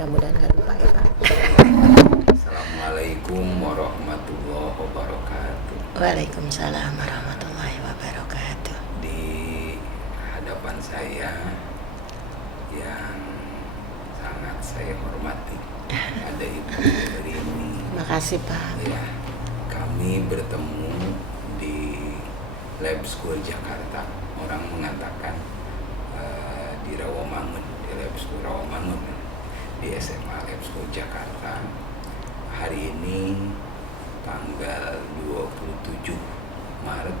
Mudah-mudahan nggak lupa ya Pak. Assalamualaikum warahmatullahi wabarakatuh. Waalaikumsalam warahmatullahi wabarakatuh. Di hadapan saya yang sangat saya hormati ada Ibu Rini. Makasih Pak. Ya, kami bertemu di Lab School Jakarta. Orang mengatakan di Rawamangun, di Lab School Rawamangun, di SMA Lab School Jakarta. Hari ini tanggal 27 Maret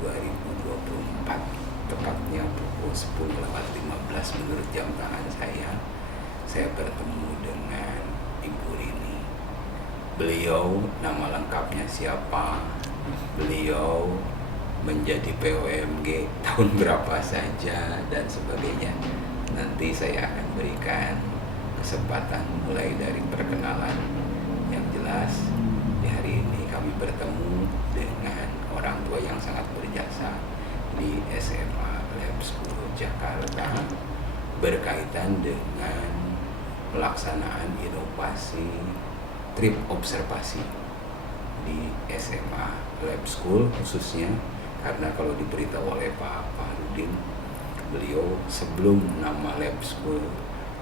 2024, tepatnya pukul 10.15 menurut jam tangan saya bertemu dengan Ibu Rini. Beliau nama lengkapnya siapa, beliau menjadi POMG tahun berapa saja dan sebagainya. Nanti saya akan berikan kesempatan mulai dari perkenalan. Yang jelas di hari ini kami bertemu dengan orang tua yang sangat berjasa di SMA Lab School Jakarta berkaitan dengan pelaksanaan inovasi trip observasi di SMA Lab School, khususnya karena kalau diberitahu oleh Pak Fahrudin, beliau sebelum nama Lab School,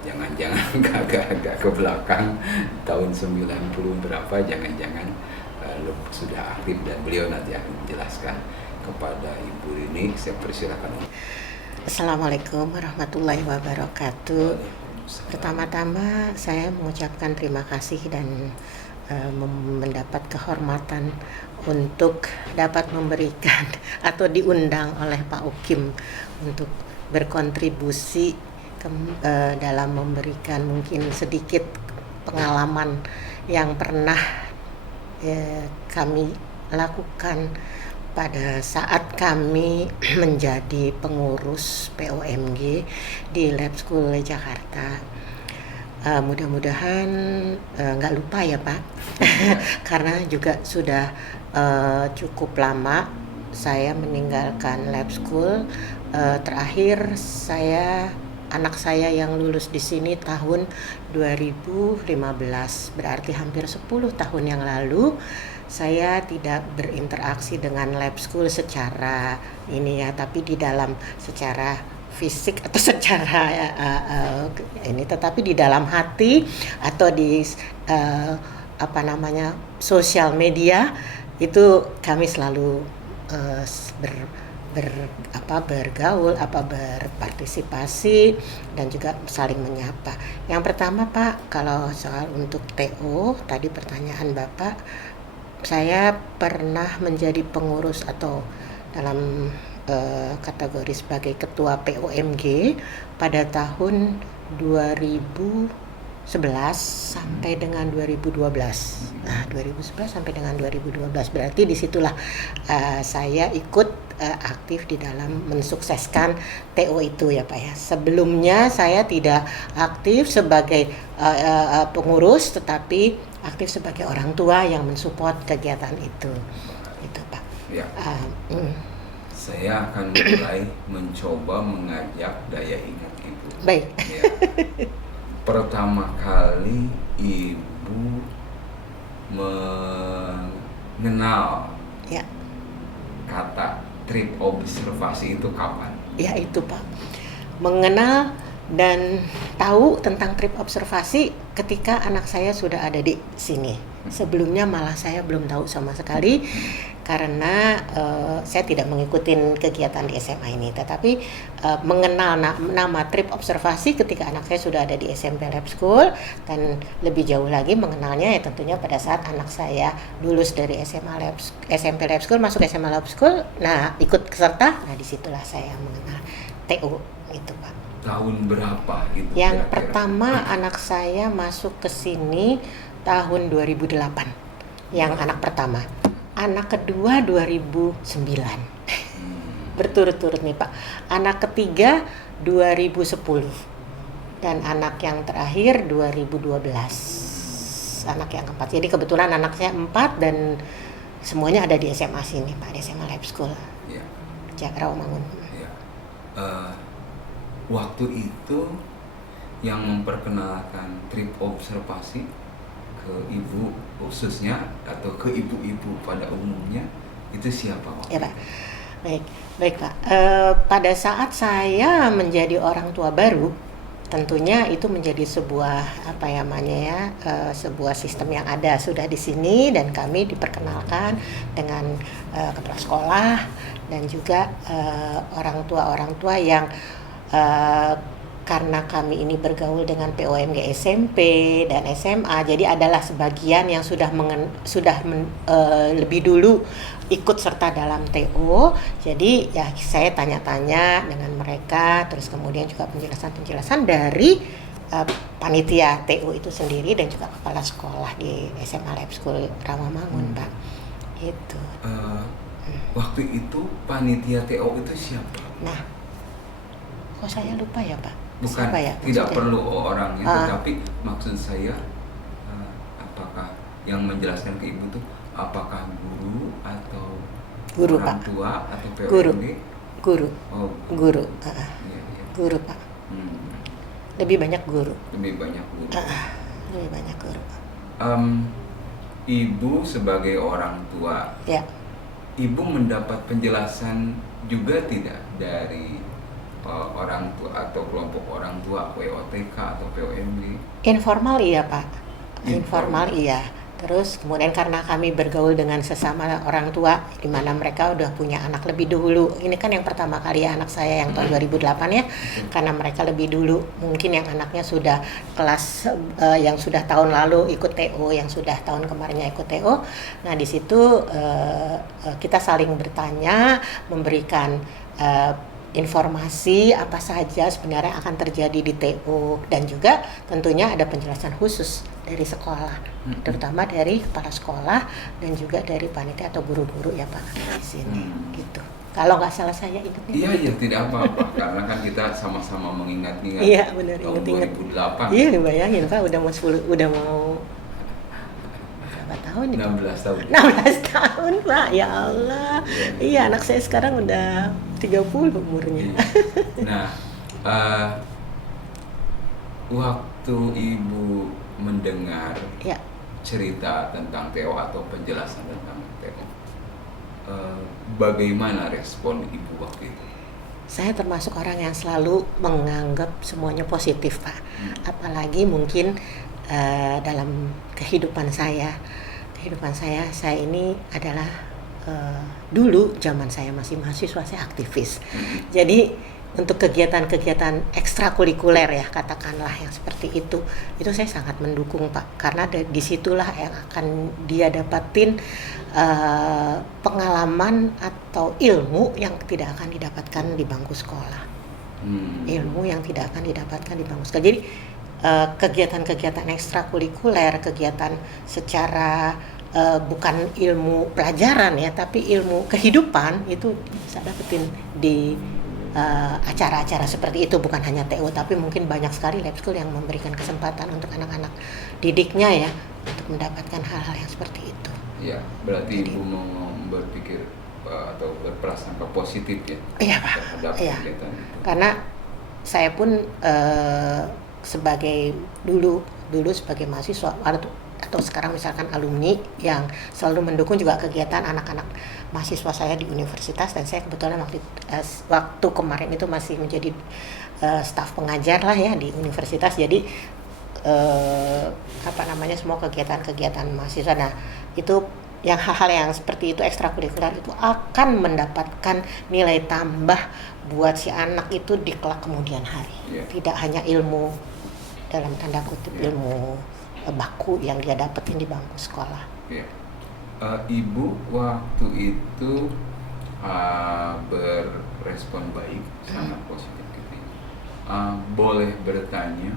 jangan-jangan agak ke belakang tahun 90 berapa, jangan-jangan sudah aktif, dan beliau nanti akan menjelaskan kepada Ibu Rini. Saya persilakan. Assalamualaikum warahmatullahi wabarakatuh. Pertama-tama saya mengucapkan terima kasih dan mendapat kehormatan untuk dapat memberikan atau diundang oleh Pak Ukim untuk berkontribusi dalam memberikan mungkin sedikit pengalaman yang pernah kami lakukan pada saat kami menjadi pengurus POMG di Lab School Jakarta. Mudah-mudahan nggak lupa ya Pak, karena juga sudah cukup lama saya meninggalkan Lab School. Terakhir anak saya yang lulus di sini tahun 2015, berarti hampir 10 tahun yang lalu. Saya tidak berinteraksi dengan Lab School secara ini ya, tapi di dalam secara fisik atau secara tetapi di dalam hati atau di sosial media itu kami selalu bergaul, berpartisipasi dan juga saling menyapa. Yang pertama Pak, kalau soal untuk TO tadi pertanyaan Bapak, saya pernah menjadi pengurus atau dalam kategori sebagai ketua POMG pada tahun 2011 sampai dengan 2012. Nah, 2011 sampai dengan 2012 berarti disitulah saya ikut aktif di dalam mensukseskan TO itu ya Pak ya. Sebelumnya saya tidak aktif sebagai pengurus, tetapi aktif sebagai orang tua yang mensupport kegiatan itu Pak. Ya. Saya akan mulai mencoba mengajak daya ingat Ibu. Baik. Ya. Pertama kali Ibu mengenal kata trip observasi itu kapan? Ya itu Pak, mengenal dan tahu tentang trip observasi ketika anak saya sudah ada di sini. Sebelumnya malah saya belum tahu sama sekali karena saya tidak mengikuti kegiatan di SMA ini, tetapi mengenal nama trip observasi ketika anak saya sudah ada di SMP Lab School, dan lebih jauh lagi mengenalnya ya tentunya pada saat anak saya lulus dari SMP Lab School masuk SMA Lab School, nah ikut serta, nah disitulah saya mengenal TO itu Pak. Tahun berapa gitu? Yang kira-kira? pertama anak saya masuk ke sini tahun 2008, yang anak pertama. Anak kedua 2009. Berturut-turut nih Pak. Anak ketiga 2010. Dan anak yang terakhir 2012. Anak yang keempat. Jadi kebetulan anak saya 4 dan semuanya ada di SMA sini Pak, di SMA Lab School. Ya. Rawamangun. Ya. Waktu itu yang memperkenalkan trip observasi ke ibu khususnya atau ke ibu-ibu pada umumnya itu siapa Pak? Ya Pak, baik, baik Pak. Pada saat saya menjadi orang tua baru, tentunya itu menjadi sebuah apa ya namanya ya, sebuah sistem yang ada sudah di sini dan kami diperkenalkan dengan kepala sekolah dan juga orang tua yang karena kami ini bergaul dengan POMG SMP dan SMA, jadi adalah sebagian yang sudah lebih dulu ikut serta dalam TO. Jadi ya saya tanya-tanya dengan mereka, terus kemudian juga penjelasan-penjelasan dari panitia TO itu sendiri dan juga kepala sekolah di SMA Lab School Rawamangun, Pak. Itu. Waktu itu panitia TO itu siapa? Nah, kok saya lupa ya Pak? Bukan, siapa ya? Tidak perlu orangnya, tetapi maksud saya apakah yang menjelaskan ke ibu tuh apakah guru atau guru, orang Pak. tua atau POMG? Guru. Oh, guru. Iya. Guru Pak. Lebih banyak guru. Lebih banyak guru. Lebih banyak guru. Ibu sebagai orang tua, ya. Ibu mendapat penjelasan juga tidak dari orang tua atau kelompok orang tua WOTK atau POMG? Informal iya Pak, informal iya. Terus kemudian karena kami bergaul dengan sesama orang tua, di mana mereka udah punya anak lebih dulu. Ini kan yang pertama kali ya anak saya yang tahun 2008 ya, karena mereka lebih dulu. Mungkin yang anaknya sudah kelas yang sudah tahun lalu ikut TO, yang sudah tahun kemarinnya ikut TO. Nah di situ kita saling bertanya, memberikan informasi apa saja sebenarnya akan terjadi di TO, dan juga tentunya ada penjelasan khusus dari sekolah, terutama dari kepala sekolah dan juga dari panitia atau guru-guru ya Pak di sini gitu. Kalau nggak salah saya ingatnya. Iya tidak apa-apa karena kan kita sama-sama mengingat-ingat. Iya benar, tahun ingat. 2008. Iya bayangin Pak, udah mau berapa tahun nih? 16 tahun. 16 tahun Pak, ya Allah. Iya anak saya sekarang udah 30 umurnya. Nah, waktu ibu mendengar cerita tentang TO atau penjelasan tentang TO, bagaimana respon ibu waktu itu? Saya termasuk orang yang selalu menganggap semuanya positif Pak. Apalagi mungkin dalam kehidupan saya ini adalah dulu zaman saya masih mahasiswa saya aktivis. Jadi untuk kegiatan-kegiatan ekstrakurikuler ya katakanlah yang seperti itu saya sangat mendukung Pak, karena disitulah yang akan dia dapatin pengalaman atau ilmu yang tidak akan didapatkan di bangku sekolah. Ilmu yang tidak akan didapatkan di bangku sekolah. Jadi kegiatan-kegiatan ekstrakurikuler, kegiatan secara bukan ilmu pelajaran ya, tapi ilmu kehidupan itu bisa dapetin di acara-acara seperti itu. Bukan hanya TO, tapi mungkin banyak sekali lab school yang memberikan kesempatan untuk anak-anak didiknya ya untuk mendapatkan hal-hal yang seperti itu. Ya, berarti ibu mau berpikir atau berprasangka positif ya? Iya Pak. Iya. Karena saya pun sebagai dulu sebagai mahasiswa atau sekarang misalkan alumni yang selalu mendukung juga kegiatan anak-anak mahasiswa saya di universitas, dan saya kebetulan waktu kemarin itu masih menjadi staf pengajar lah ya di universitas. Jadi semua kegiatan-kegiatan mahasiswa. Nah itu yang hal-hal yang seperti itu ekstrakurikuler itu akan mendapatkan nilai tambah buat si anak itu di kelak kemudian hari. Tidak hanya ilmu dalam tanda kutip ilmu baku yang dia dapetin di bangku sekolah. Ibu waktu itu berrespon baik, sangat positif gitu. Boleh bertanya,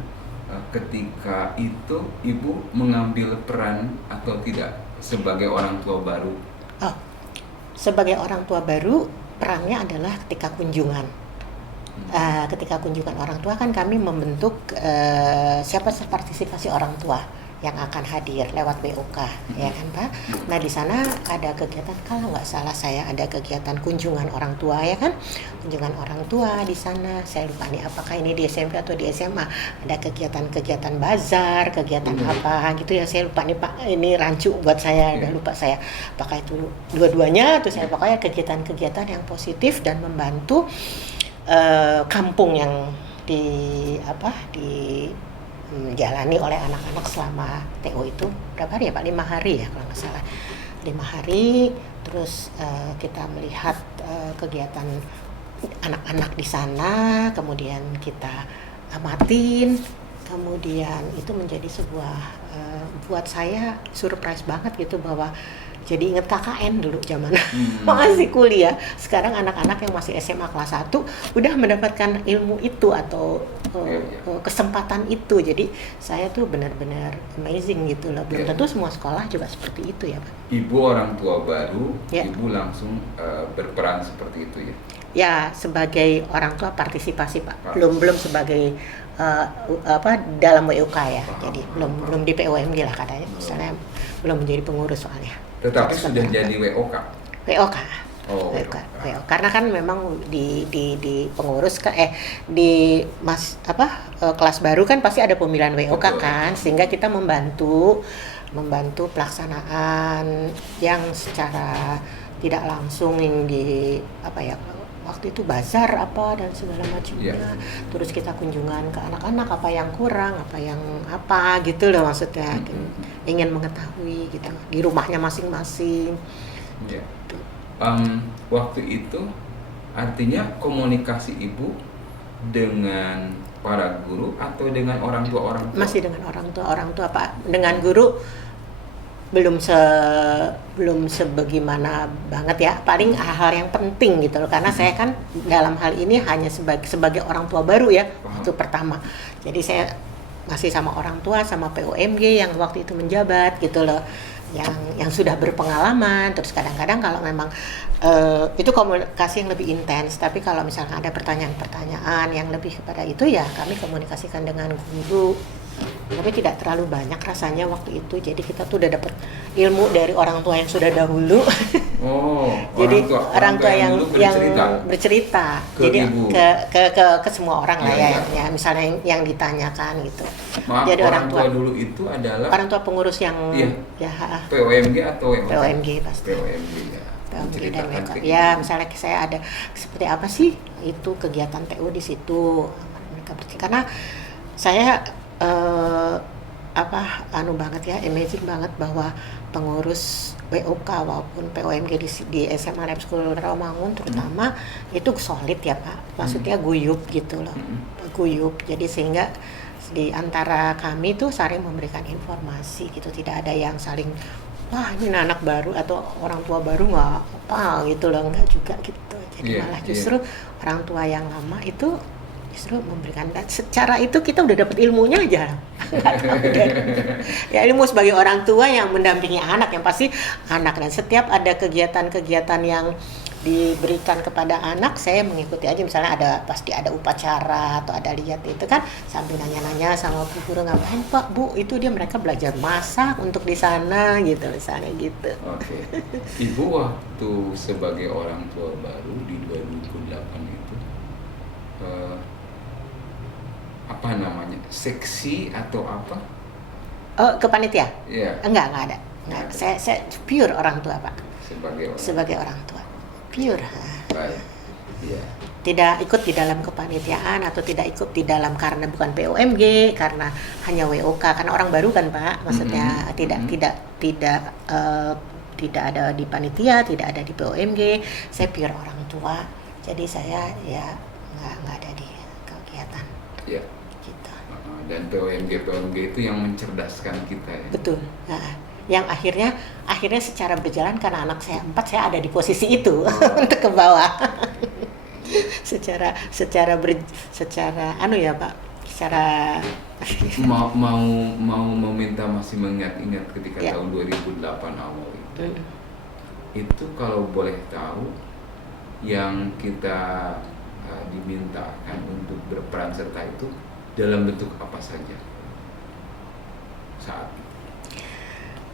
ketika itu ibu mengambil peran atau tidak sebagai orang tua baru? Sebagai orang tua baru perannya adalah ketika kunjungan. Ketika kunjungan orang tua kan kami membentuk siapa partisipasi orang tua yang akan hadir lewat WOK, ya kan Pak. Nah di sana ada kegiatan, kalau nggak salah saya ada kegiatan kunjungan orang tua, ya kan, kunjungan orang tua di sana. Saya lupa nih apakah ini di SMP atau di SMA, ada kegiatan-kegiatan bazar, kegiatan apa gitu ya, saya lupa nih Pak, ini rancu buat saya, udah lupa saya apakah itu dua-duanya. Terus saya pokoknya kegiatan-kegiatan yang positif dan membantu kampung yang dijalani oleh anak-anak selama TO itu berapa hari ya Pak? 5 hari ya kalau nggak salah, 5 hari. Terus kita melihat kegiatan anak-anak di sana, kemudian kita amatin, kemudian itu menjadi sebuah buat saya surprise banget gitu, bahwa jadi inget KKN dulu zaman masih kuliah. Sekarang anak-anak yang masih SMA kelas 1 udah mendapatkan ilmu itu atau kesempatan itu. Jadi saya tuh benar-benar amazing gitu loh. Belum tentu semua sekolah juga seperti itu ya Pak. Ibu orang tua baru, Ibu langsung berperan seperti itu ya? Ya, sebagai orang tua partisipasi Pak. Belum sebagai dalam WOK ya. Jadi belum di POMG lah katanya. Misalnya belum menjadi pengurus soalnya. Tetapi sudah jadi WOK. WOK. Oh, WOK. Karena kan memang di pengurus di kelas baru kan pasti ada pemilihan WOK. Betul. Kan, sehingga kita membantu pelaksanaan yang secara tidak langsung yang waktu itu bazar dan segala macamnya. Terus kita kunjungan ke anak-anak, apa yang kurang, apa gitu loh maksudnya. Ingin mengetahui gitu di rumahnya masing-masing. Waktu itu artinya komunikasi Ibu dengan para guru atau dengan orang tua? Masih dengan orang tua Pak. Dengan guru belum sebagaimana banget ya, paling hal-hal yang penting gitu loh, karena saya kan dalam hal ini hanya sebagai orang tua baru ya. Itu pertama, jadi saya masih sama orang tua, sama POMG yang waktu itu menjabat gitu loh, yang sudah berpengalaman. Terus kadang-kadang kalau memang itu komunikasi yang lebih intens, tapi kalau misalnya ada pertanyaan-pertanyaan yang lebih kepada itu ya kami komunikasikan dengan guru, tapi tidak terlalu banyak rasanya waktu itu. Jadi kita tuh udah dapat ilmu dari orang tua yang sudah dahulu. Jadi orang tua yang bercerita jadi ke semua orang lah ya, misalnya yang ditanyakan gitu. Maaf, jadi orang tua dulu itu adalah orang tua pengurus yang POMG atau yang POMG pasti. POMG dan ya, misalnya saya ada seperti apa sih itu kegiatan TU di situ, mereka karena saya banget ya, amazing banget bahwa pengurus WOK maupun POMG di SMA Lab School Rawamangun terutama itu solid ya Pak, maksudnya guyup gitu loh, guyup. Jadi sehingga di antara kami tuh saling memberikan informasi gitu, tidak ada yang saling wah ini anak baru atau orang tua baru nggak apa gitu loh, nggak juga gitu. Jadi malah justru orang tua yang lama itu justru memberikan, dan secara itu kita udah dapat ilmunya aja. Ya, ilmu sebagai orang tua yang mendampingi anak, yang pasti anak, dan setiap ada kegiatan-kegiatan yang diberikan kepada anak, saya mengikuti aja. Misalnya pasti ada upacara atau ada lihat itu kan, sambil nanya-nanya sama bu guru, ngapain Pak Bu, itu mereka belajar masak untuk di sana gitu, misalnya gitu. Oke. Ibu waktu sebagai orang tua baru di 2008 itu seksi atau apa? Kepanitia? Iya. Enggak ada. Saya pure orang tua Pak. Sebagai orang tua. Pure. Baik. Iya. Tidak ikut di dalam kepanitiaan atau tidak ikut di dalam karena bukan POMG, karena hanya WOK, karena orang baru kan Pak. Maksudnya tidak ada di panitia, tidak ada di POMG. Saya pure orang tua. Jadi saya ya nggak ada di kegiatan. Iya. Gitu. Dan POMG itu yang mencerdaskan kita ya. Betul. Yang akhirnya secara berjalan, karena anak saya 4, saya ada di posisi itu untuk ke bawah. secara ya Pak, secara mau meminta, masih mengingat ketika tahun 2008 awal itu kalau boleh tahu yang kita dimintakan untuk berperan serta itu dalam bentuk apa saja saat itu?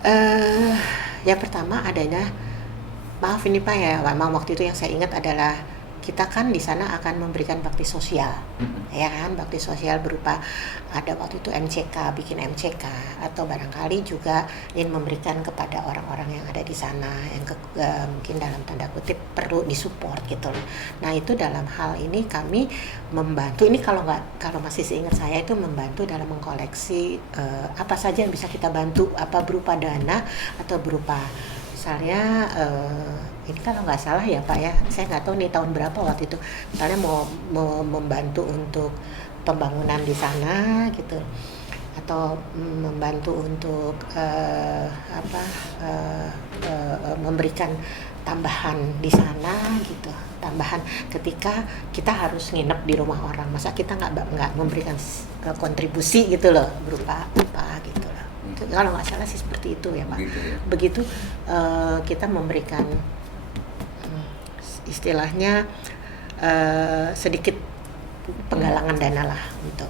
Eh, yang pertama adanya, maaf ini Pak ya, memang waktu itu yang saya ingat adalah kita kan di sana akan memberikan bakti sosial, ya kan, bakti sosial berupa ada waktu itu MCK, bikin MCK, atau barangkali juga ingin memberikan kepada orang-orang yang ada di sana yang mungkin dalam tanda kutip perlu disupport gitu loh. Nah itu dalam hal ini kami membantu, ini kalau masih seingat saya itu membantu dalam mengkoleksi apa saja yang bisa kita bantu, apa berupa dana atau berupa misalnya ini kalau nggak salah ya Pak ya, saya nggak tahu nih tahun berapa waktu itu, misalnya mau membantu untuk pembangunan di sana gitu, atau membantu untuk memberikan tambahan di sana gitu, tambahan ketika kita harus nginep di rumah orang, masa kita nggak memberikan kontribusi gitu loh berupa apa gitu loh. Kalau nggak salah sih seperti itu ya Pak. Begitu kita memberikan istilahnya sedikit penggalangan dana lah untuk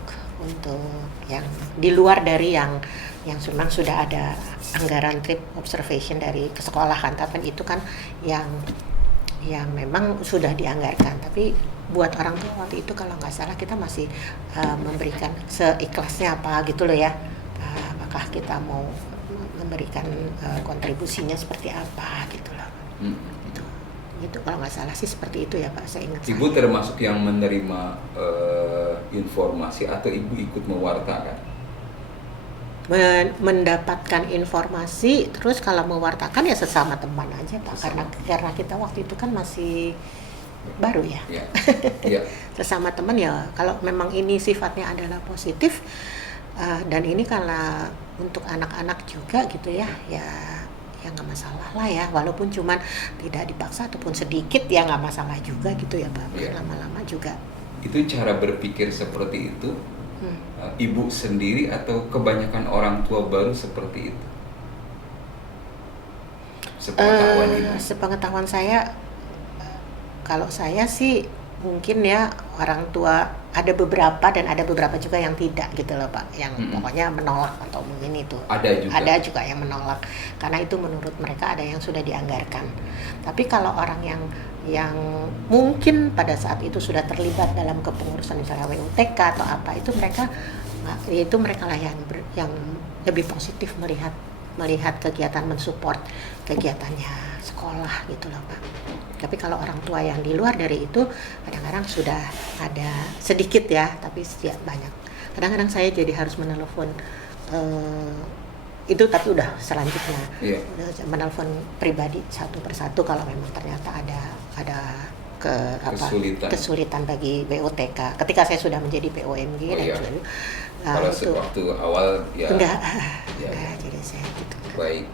yang di luar dari yang memang sudah ada anggaran trip observation dari kesekolahan, tapi itu kan yang memang sudah dianggarkan. Tapi buat orang tua waktu itu kalau nggak salah kita masih memberikan seikhlasnya apa gitu loh ya. Apakah kita mau memberikan kontribusinya seperti apa gitu loh. Gitu kalau nggak salah sih seperti itu ya Pak, saya ingat. Ibu termasuk yang menerima informasi atau ibu ikut mewartakan? Mendapatkan informasi, terus kalau mewartakan ya sesama teman aja Pak, karena kita waktu itu kan masih baru ya. Sesama teman ya, kalau memang ini sifatnya adalah positif dan ini karena untuk anak-anak juga gitu ya nggak masalah lah ya, walaupun cuman tidak dipaksa ataupun sedikit ya nggak masalah juga gitu ya Pak. Lama-lama juga itu cara berpikir seperti itu. Ibu sendiri atau kebanyakan orang tua baru seperti itu? Sepengetahuan ibu? Sepengetahuan saya, kalau saya sih mungkin ya orang tua ada beberapa dan ada beberapa juga yang tidak gitu loh Pak, yang pokoknya menolak atau mungkin itu ada juga yang menolak karena itu menurut mereka ada yang sudah dianggarkan. Tapi kalau orang yang mungkin pada saat itu sudah terlibat dalam kepengurusan misalnya WUTK atau apa, itu mereka lah yang lebih positif melihat kegiatan, mensupport kegiatannya sekolah gitu loh Pak. Tapi kalau orang tua yang di luar dari itu kadang-kadang sudah ada sedikit ya, tapi tidak banyak. Kadang-kadang saya jadi harus menelpon itu, tapi udah selanjutnya menelpon pribadi satu persatu kalau memang ternyata ada kesulitan bagi BOTK. Ketika saya sudah menjadi POMG kalau waktu awal ya enggak, jadi saya gitu. Baik,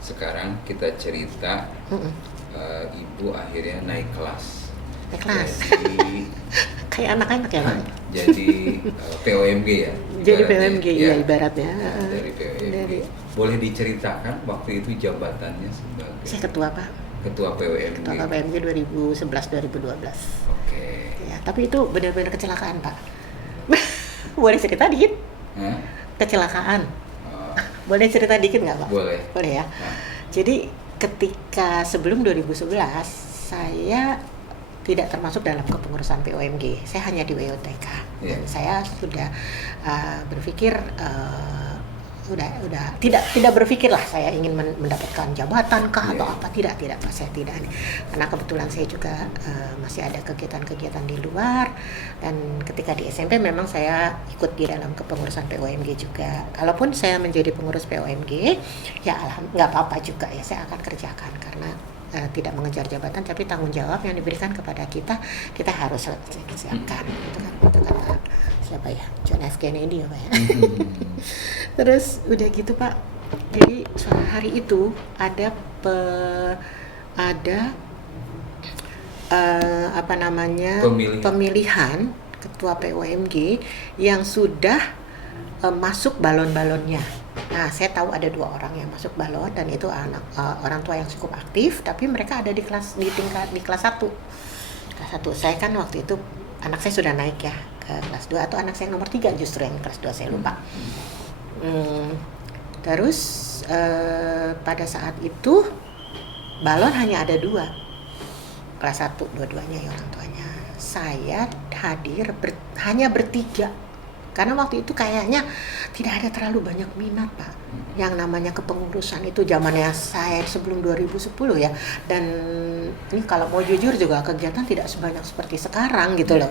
sekarang kita cerita ibu akhirnya naik kelas. Jadi, kayak anak-anak ya Pak? Jadi POMG ya? Jadi POMG ya ibaratnya. Dari POMG. Boleh diceritakan waktu itu jabatannya sebagai? Saya ketua Pak. Ketua POMG. Ketua POMG 2011-2012. Oke. Ya, tapi itu benar-benar kecelakaan Pak. Boleh cerita dikit? Kecelakaan. Boleh cerita dikit nggak Pak? Boleh ya. Jadi ketika sebelum 2011 saya tidak termasuk dalam kepengurusan POMG, saya hanya di WUTK. Dan saya sudah berpikir udah tidak berpikir lah saya ingin mendapatkan jabatan kah atau apa, tidak Pak, saya tidak, karena kebetulan saya juga masih ada kegiatan-kegiatan di luar, dan ketika di SMP memang saya ikut di dalam kepengurusan POMG juga. Kalaupun saya menjadi pengurus POMG ya nggak apa-apa juga ya, saya akan kerjakan karena tidak mengejar jabatan, tapi tanggung jawab yang diberikan kepada kita harus siapkan. Itu kata siapa ya, John F. Kennedy ya Pak ya. Terus udah gitu Pak, jadi sore hari itu ada pemilihan ketua POMG yang sudah masuk balon-balonnya. Nah, saya tahu ada 2 orang yang masuk balon, dan itu orang tua yang cukup aktif, tapi mereka ada di kelas 1. Kelas 1. Saya kan waktu itu anak saya sudah naik ya ke kelas 2, atau anak saya nomor 3 justru yang kelas 2, saya lupa. Terus pada saat itu balon hanya ada 2, kelas 1 dua-duanya ya orang tuanya. Saya hadir hanya bertiga, karena waktu itu kayaknya tidak ada terlalu banyak minat Pak. Yang namanya kepengurusan itu zamannya saya sebelum 2010 ya, dan ini kalau mau jujur juga kegiatan tidak sebanyak seperti sekarang gitu loh.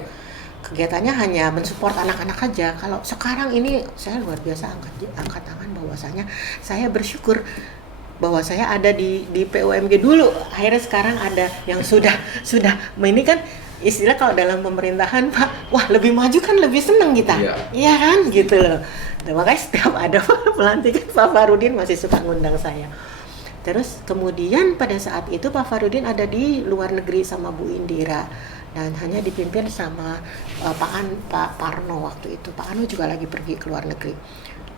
Kegiatannya hanya mensupport anak-anak aja. Kalau sekarang ini saya luar biasa angkat tangan bahwasanya saya bersyukur bahwa saya ada di PUMG dulu. Akhirnya sekarang ada yang sudah ini kan istilah kalau dalam pemerintahan Pak, wah lebih maju kan lebih seneng kita. Iya kan gitu loh. Nah, makanya setiap ada pelantikan Pak Farudin masih suka ngundang saya. Terus kemudian pada saat itu Pak Farudin ada di luar negeri sama Bu Indira, dan hanya dipimpin sama Pak Parno waktu itu. Pak Anu juga lagi pergi ke luar negeri.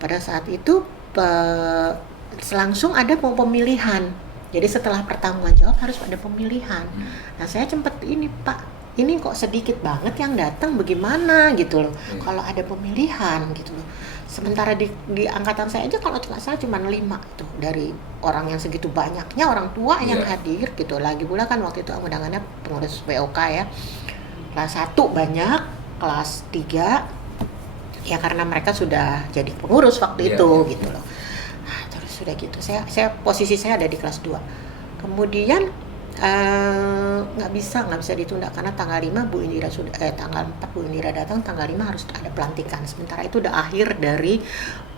Pada saat itu langsung ada pemilihan. Jadi setelah pertanggung jawab harus ada pemilihan. Nah saya sempat ini Pak, ini kok sedikit banget yang datang, bagaimana gitu loh. Kalau ada pemilihan gitu loh. Sementara di angkatan saya aja kalau nggak salah cuma 5 tuh dari orang yang segitu banyaknya orang tua yang hadir gitu. Lagi pula kan waktu itu undangannya pengurus WOK ya. Kelas 1 banyak, kelas 3 ya karena mereka sudah jadi pengurus waktu itu gitu loh. Nah, terus sudah gitu saya posisi saya ada di kelas 2. Kemudian nggak bisa ditunda karena tanggal 5 Bu Indira sudah tanggal 4 Bu Indira datang, tanggal 5 harus ada pelantikan. Sementara itu udah akhir dari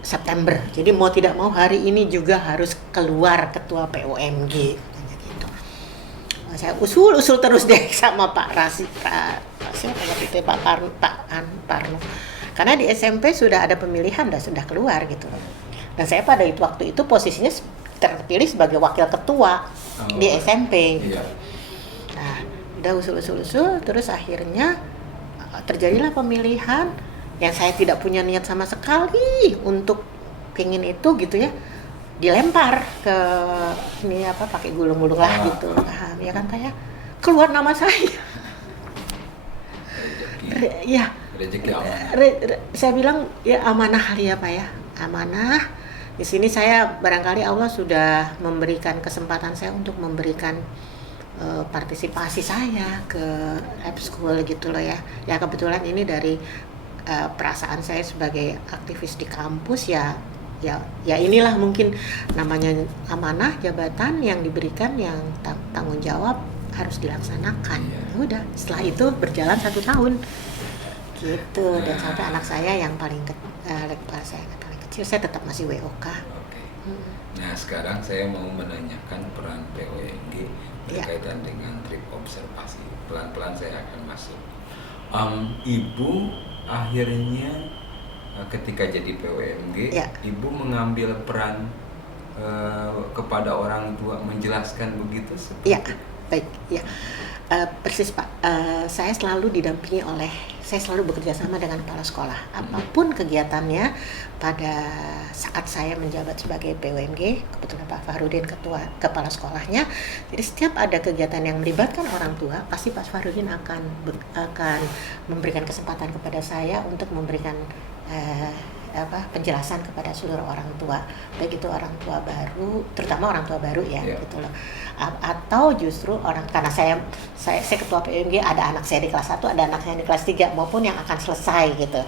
September. Jadi mau tidak mau hari ini juga harus keluar ketua PUMG gitu. Nah, saya usul terus deh sama Pak siapa waktu itu Pak Parno. Karena di SMP sudah ada pemilihan dan sudah keluar gitu. Dan saya pada waktu itu posisinya terpilih sebagai wakil ketua di SMP. Nah, udah usul terus akhirnya terjadilah pemilihan yang saya tidak punya niat sama sekali untuk pengen itu gitu ya. Dilempar ke ini pakai gulung-gulung lah gitu. Nah, ya kan kayak keluar nama saya. Rezeki amanah. Saya bilang ya amanah kali ya Pak ya. Amanah. Di sini saya barangkali Allah sudah memberikan kesempatan saya untuk memberikan partisipasi saya ke lab school gitu loh ya. Ya kebetulan ini dari perasaan saya sebagai aktivis di kampus ya inilah mungkin namanya amanah jabatan yang diberikan, yang tanggung jawab harus dilaksanakan. Udah setelah itu berjalan 1 tahun gitu, dan sampai anak saya yang paling kecil saya tetap masih WOK. Nah sekarang saya mau menanyakan peran PUMG berkaitan dengan trip observasi. Pelan-pelan saya akan masuk. Ibu akhirnya ketika jadi PUMG, Ibu mengambil peran kepada orang tua menjelaskan begitu seperti itu? Baik, persis Pak. Saya selalu saya selalu bekerja sama dengan kepala sekolah. Apapun kegiatannya pada saat saya menjabat sebagai PUMG, kebetulan Pak Farudin kepala sekolahnya. Jadi setiap ada kegiatan yang melibatkan orang tua, pasti Pak Farudin akan memberikan kesempatan kepada saya untuk memberikan penjelasan kepada seluruh orang tua, baik itu orang tua baru, terutama orang tua baru ya gitu loh, atau justru karena saya ketua PUMG, ada anak saya di kelas 1, ada anak saya di kelas 3 maupun yang akan selesai gitu,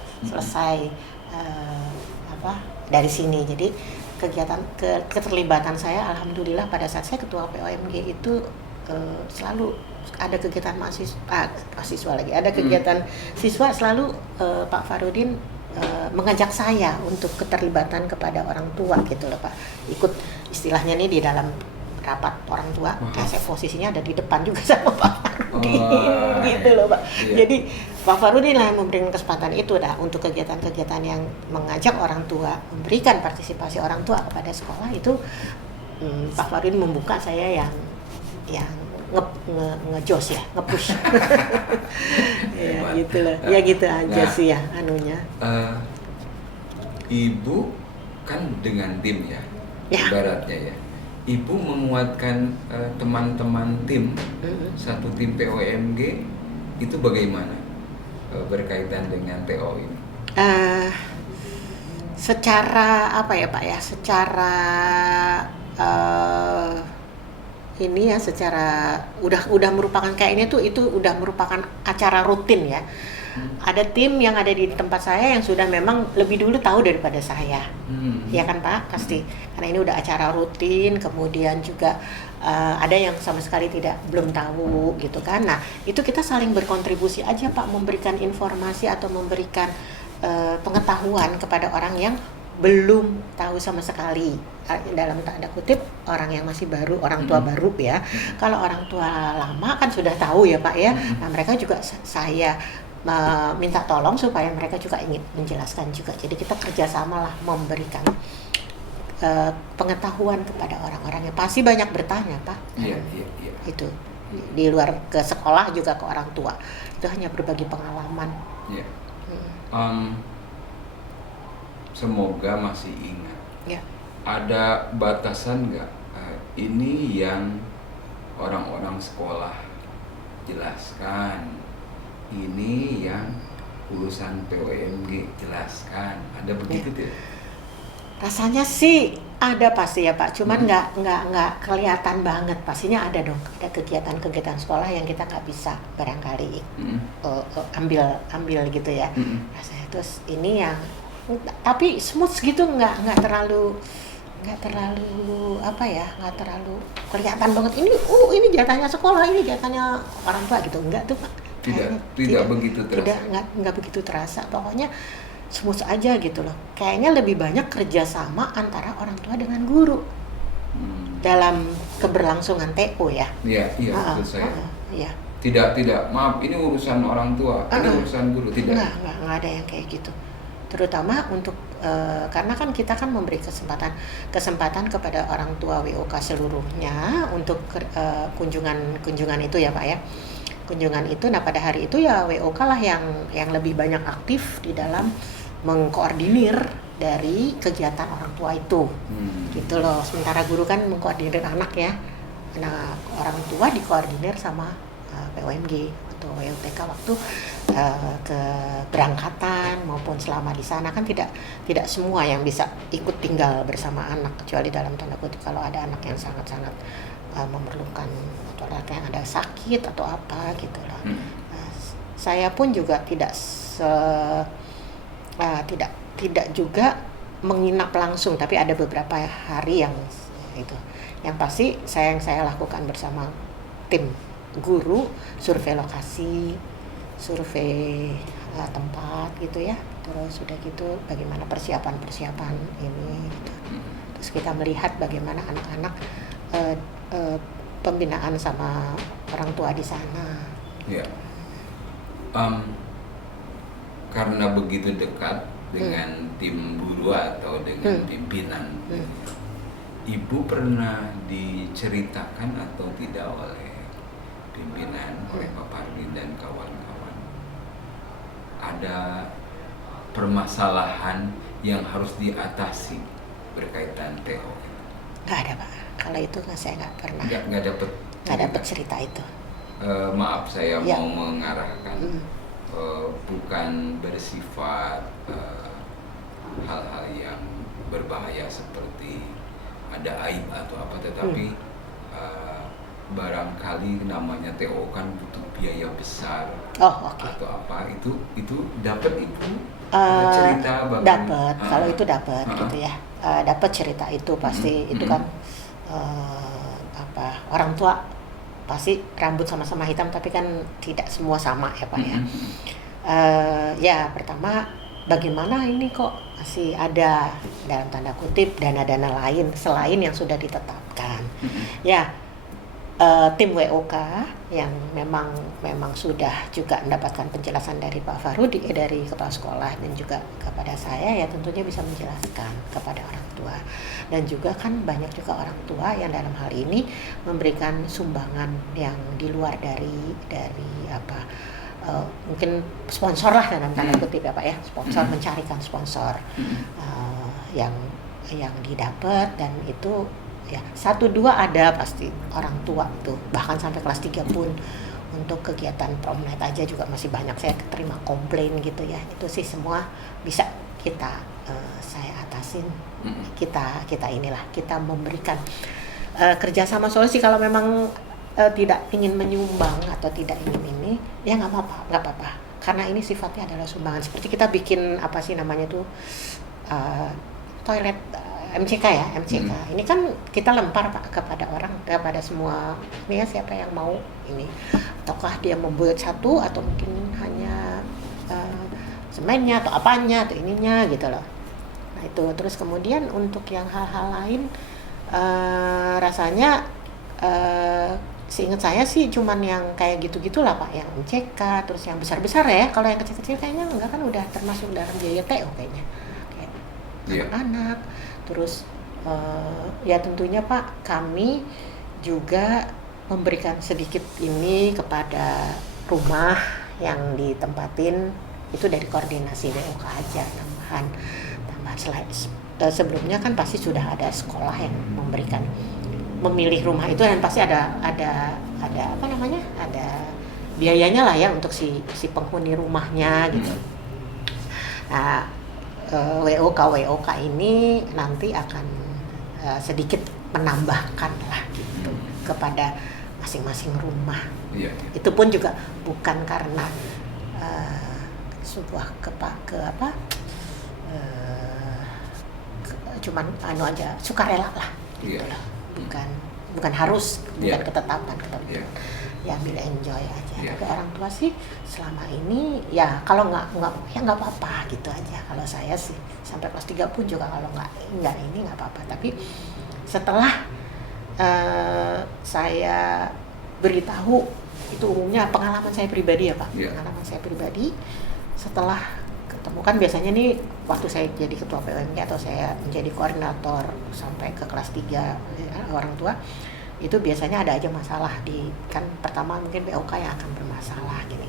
dari sini. Jadi kegiatan keterlibatan saya alhamdulillah pada saat saya ketua PUMG itu selalu ada kegiatan mahasiswa lagi, ada kegiatan siswa, selalu Pak Farudin mengajak saya untuk keterlibatan kepada orang tua gitu loh Pak, ikut istilahnya nih di dalam rapat orang tua. Saya posisinya ada di depan juga sama Pak Farudin gitu loh Pak. Jadi Pak Farudin lah yang memberikan kesempatan itu untuk kegiatan-kegiatan yang mengajak orang tua, memberikan partisipasi orang tua kepada sekolah itu. Pak Farudin membuka saya yang ngejos ya, ngepush. Ya gitu loh. Ya gitu aja sih ya anunya. Ibu kan dengan tim ya. Ibaratnya ya. Ibu menguatkan teman-teman tim, satu tim PUMG itu bagaimana berkaitan dengan TO ini? secara apa ya Pak ya, secara eh, ini ya, secara udah merupakan kayak ini tuh, itu udah merupakan acara rutin ya. Ada tim yang ada di tempat saya yang sudah memang lebih dulu tahu daripada saya, ya kan Pak, pasti. Karena ini udah acara rutin, kemudian juga ada yang sama sekali belum tahu gitu kan. Nah itu kita saling berkontribusi aja Pak, memberikan informasi atau memberikan pengetahuan kepada orang yang belum tahu sama sekali, dalam tanda kutip orang yang masih baru, orang tua baru ya. Kalau orang tua lama kan sudah tahu ya Pak ya. Nah mereka juga saya minta tolong supaya mereka juga ingin menjelaskan juga. Jadi kita kerjasama lah memberikan pengetahuan kepada orang-orang yang pasti banyak bertanya Pak. Iya. Itu di luar ke sekolah juga ke orang tua, itu hanya berbagi pengalaman. Iya. Semoga masih ingat. Ya. Ada batasan nggak? Ini yang orang-orang sekolah jelaskan, ini yang urusan POMG jelaskan. Ada begitu tidak? Rasanya sih ada pasti ya Pak, cuman nggak kelihatan banget. Pastinya ada dong, ada kegiatan-kegiatan sekolah yang kita nggak bisa barangkali ambil gitu ya. Rasanya terus ini yang tapi smooth gitu, nggak terlalu apa ya, nggak terlalu kelihatan banget ini jatahnya sekolah, ini jatahnya orang tua gitu, enggak tuh Pak. Tidak begitu terasa. Nggak begitu terasa, pokoknya smooth aja gitu loh. Kayaknya lebih banyak kerjasama antara orang tua dengan guru dalam keberlangsungan TO ya. Iya, betul saya. Iya. Tidak, maaf, ini urusan orang tua, ini urusan guru, tidak. Nggak ada yang kayak gitu. Terutama untuk karena kan kita kan memberi kesempatan kepada orang tua WOK seluruhnya untuk kunjungan itu ya Pak ya. Kunjungan itu, nah pada hari itu ya WOK lah yang lebih banyak aktif di dalam mengkoordinir dari kegiatan orang tua itu, gitu loh. Sementara guru kan mengkoordinir anak ya, nah orang tua dikoordinir sama POMG atau WUTK waktu keberangkatan maupun selama di sana. Kan tidak semua yang bisa ikut tinggal bersama anak, kecuali dalam tanda kutip kalau ada anak yang sangat-sangat memerlukan, atau anak yang ada sakit atau apa gitu lah. Saya pun juga tidak juga menginap langsung, tapi ada beberapa hari yang itu. Yang pasti yang saya lakukan bersama tim guru, survei lokasi, survei tempat gitu ya. Terus sudah gitu bagaimana persiapan ini gitu. Terus kita melihat bagaimana anak-anak pembinaan sama orang tua di sana. Ya. Karena begitu dekat dengan tim guru atau dengan pimpinan, Ibu pernah diceritakan atau tidak oleh pimpinan, oleh Pak Pardi dan kawan-kawan, ada permasalahan yang harus diatasi berkaitan TO? Nggak ada Pak, kalau itu saya nggak pernah. Nggak dapat cerita itu. Maaf, saya mau mengarahkan, bukan bersifat hal-hal yang berbahaya seperti ada aib atau apa, tetapi barangkali namanya TO kan butuh biaya besar. Atau apa, itu dapat Ibu cerita bagaimana? Dapat, kalau itu dapat gitu ya. Dapat cerita itu pasti. Itu kan orang tua pasti rambut sama-sama hitam, tapi kan tidak semua sama ya Pak ya. Ya pertama, bagaimana ini kok masih ada dalam tanda kutip dana-dana lain selain yang sudah ditetapkan. Ya tim WOK yang memang sudah juga mendapatkan penjelasan dari Pak Farudi, dari kepala sekolah, dan juga kepada saya, ya tentunya bisa menjelaskan kepada orang tua. Dan juga kan banyak juga orang tua yang dalam hal ini memberikan sumbangan yang di luar dari apa, mungkin sponsor lah dalam tanda kutip ya Pak ya, sponsor, mencarikan sponsor yang didapat. Dan itu ya 1-2 ada pasti orang tua tuh, bahkan sampai kelas 3 pun. Untuk kegiatan prom night aja juga masih banyak saya terima komplain gitu ya. Itu sih semua bisa saya atasin, Mm-mm. kita inilah kita memberikan kerjasama solusi. Kalau memang tidak ingin menyumbang atau tidak ingin ini, ya nggak apa-apa, karena ini sifatnya adalah sumbangan. Seperti kita bikin apa sih namanya tuh toilet MCK ya, MCK. Ini kan kita lempar Pak kepada orang, kepada semua ini ya, siapa yang mau ini. Ataukah dia membuat satu atau mungkin hanya semennya atau apanya atau ininya gitu loh. Nah itu terus kemudian untuk yang hal-hal lain rasanya seingat saya sih cuman yang kayak gitu-gitulah Pak, yang MCK, terus yang besar-besar ya. Kalau yang kecil-kecil kayaknya enggak kan udah termasuk dalam biaya TO kayaknya. Kayak anak-anak. Terus ya tentunya Pak, kami juga memberikan sedikit ini kepada rumah yang ditempatin itu dari koordinasi BOK aja, tambahan selain sebelumnya kan pasti sudah ada sekolah yang memberikan memilih rumah itu, dan pasti ada apa namanya, ada biayanya lah ya untuk si penghuni rumahnya gitu. Nah WOK ini nanti akan sedikit menambahkan lah gitu kepada masing-masing rumah. Iya. Itu pun juga bukan karena sebuah cuman aja sukarela lah gitu lah. Bukan harus, bukan ketetapan. Ya ambil enjoy aja. Tapi orang tua sih selama ini ya kalau nggak ya nggak apa-apa gitu aja. Kalau saya sih sampai kelas 3 pun juga kalau nggak ini nggak apa-apa. Tapi setelah saya beritahu, itu umumnya pengalaman saya pribadi ya Pak. Pengalaman saya pribadi setelah ketemu kan biasanya nih waktu saya jadi ketua POMG atau saya menjadi koordinator sampai ke kelas 3 ya, orang tua itu biasanya ada aja masalah di kan pertama mungkin BOK yang akan bermasalah gini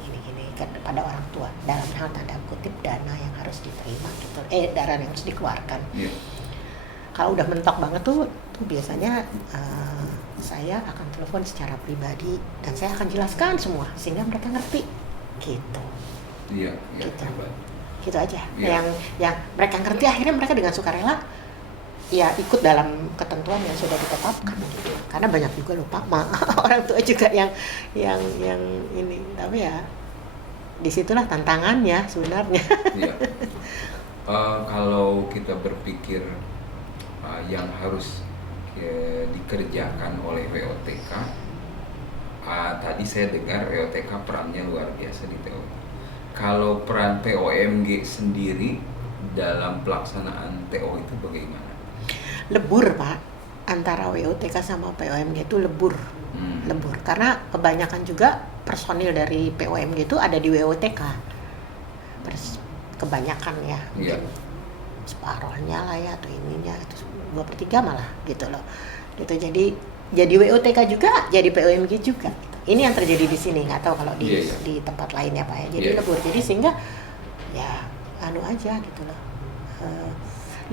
kan pada orang tua dalam hal tanda kutip dana yang harus diterima gitu, dana yang harus dikeluarkan. Kalau udah mentok banget tuh biasanya saya akan telepon secara pribadi dan saya akan jelaskan semua sehingga mereka ngerti gitu. Gitu aja. Yang mereka ngerti, akhirnya mereka dengan sukarela ya ikut dalam ketentuan yang sudah ditetapkan gitu. Karena banyak juga lupa orang tua juga yang ini, tapi ya disitulah tantangannya sebenarnya. Kalau kita berpikir yang harus dikerjakan oleh WOTK, tadi saya dengar WOTK perannya luar biasa di TO. Kalau peran POMG sendiri dalam pelaksanaan TO itu bagaimana? Lebur Pak, antara WOTK sama POMG itu lebur. Karena kebanyakan juga personil dari POMG itu ada di WOTK. Kebanyakan ya, mungkin separohnya lah ya, atau ininya itu 2/3 malah gitu loh. Gitu, jadi WOTK juga, jadi POMG juga. Ini yang terjadi di sini, nggak tahu kalau di tempat lain ya Pak ya. Jadi lebur, jadi sehingga ya aja gitu loh.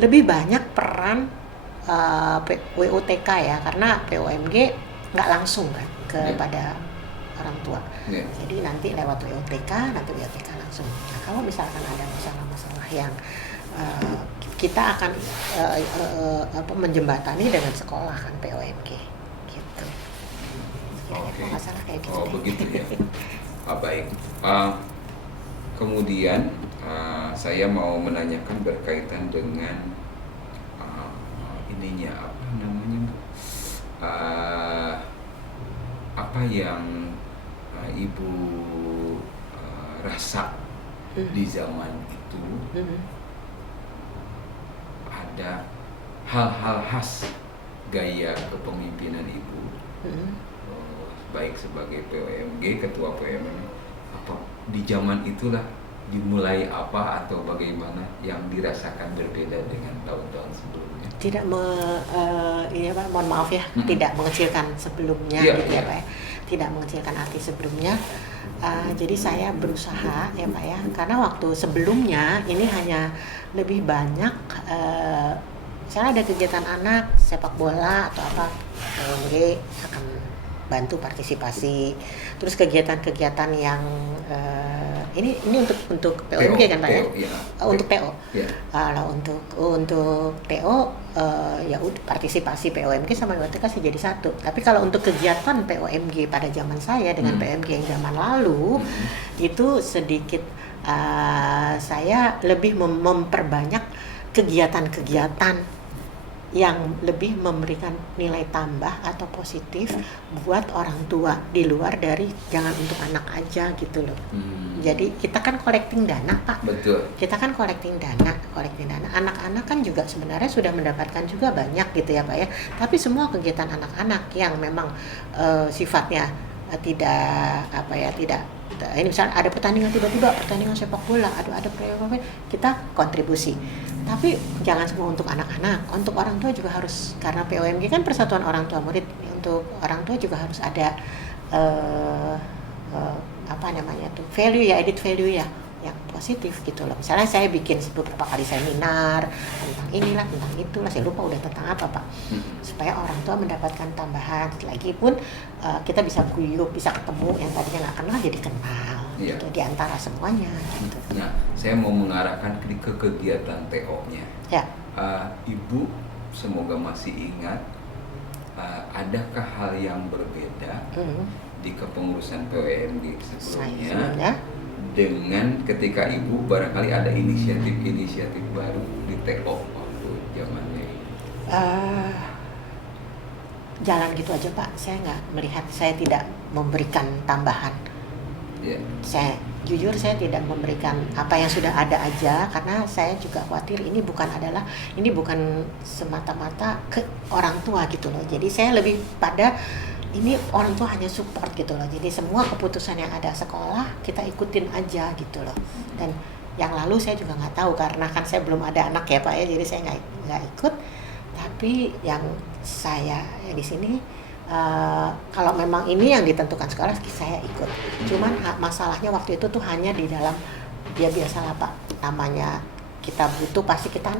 Lebih banyak peran WOTK ya, karena POMG nggak langsung kan kepada orang tua. Jadi nanti lewat WOTK, nanti WOTK langsung. Nah, kalau misalkan ada masalah-masalah yang kita akan menjembatani dengan sekolah kan POMG gitu. Masalah kayak gitu. Begitu ya. Baik. Kemudian saya mau menanyakan berkaitan dengan ininya apa namanya, apa yang Ibu rasa di zaman itu ada hal-hal khas gaya kepemimpinan Ibu, baik sebagai POMG, ketua POMG, apa di zaman itulah dimulai apa atau bagaimana yang dirasakan berbeda dengan tahun-tahun sebelumnya? Tidak ini Pak, mohon maaf ya, tidak mengecilkan sebelumnya gitu ya Pak ya. Tidak mengecilkan arti sebelumnya. Jadi saya berusaha ya Pak ya, karena waktu sebelumnya ini hanya lebih banyak misalnya ada kegiatan anak sepak bola atau apa, POMG akan bantu partisipasi. Terus kegiatan-kegiatan yang ini untuk POMG kan Pak ya? Ya. Untuk TO. Ya. Kalau untuk TO ya udah partisipasi POMG sama IWTK sih jadi satu. Tapi kalau untuk kegiatan POMG pada zaman saya dengan POMG yang zaman lalu itu sedikit saya lebih memperbanyak kegiatan-kegiatan yang lebih memberikan nilai tambah atau positif buat orang tua di luar dari jangan untuk anak aja gitu loh. Jadi kita kan collecting dana Pak. Betul. Kita kan collecting dana. Anak-anak kan juga sebenarnya sudah mendapatkan juga banyak gitu ya Pak ya. Tapi semua kegiatan anak-anak yang memang sifatnya tidak ini misalnya ada pertandingan pertandingan sepak bola, ada proyek kita kontribusi. Tapi jangan semua untuk anak-anak, untuk orang tua juga harus, karena POMG kan Persatuan Orang Tua Murid, untuk orang tua juga harus ada value ya, edit value ya yang positif gitu loh. Misalnya saya bikin beberapa kali seminar tentang inilah, tentang itulah, saya lupa udah tentang apa Pak, supaya orang tua mendapatkan tambahan. Lagi pun kita bisa guyup, bisa ketemu yang tadinya nggak kenal jadi kenal gitu, di antara semuanya gitu. Nah, saya mau mengarahkan ke kegiatan TO-nya Ya. Ibu semoga masih ingat, adakah hal yang berbeda di kepengurusan POMG sebelumnya dengan ketika Ibu barangkali ada inisiatif baru di TO waktu zamannya? Jalan gitu aja Pak, saya nggak melihat, saya tidak memberikan tambahan. Saya jujur saya tidak memberikan apa yang sudah ada aja, karena saya juga khawatir ini bukan semata-mata ke orang tua gitu loh. Jadi saya lebih pada ini orang tua hanya support gitu loh. Jadi semua keputusan yang ada sekolah kita ikutin aja gitu loh. Dan yang lalu saya juga nggak tahu karena kan saya belum ada anak ya Pak ya, jadi saya nggak ikut. Tapi yang saya di sini kalau memang ini yang ditentukan sekolah saya ikut. Cuman masalahnya waktu itu tuh hanya di dalam ya biasalah Pak, namanya kita butuh pasti kita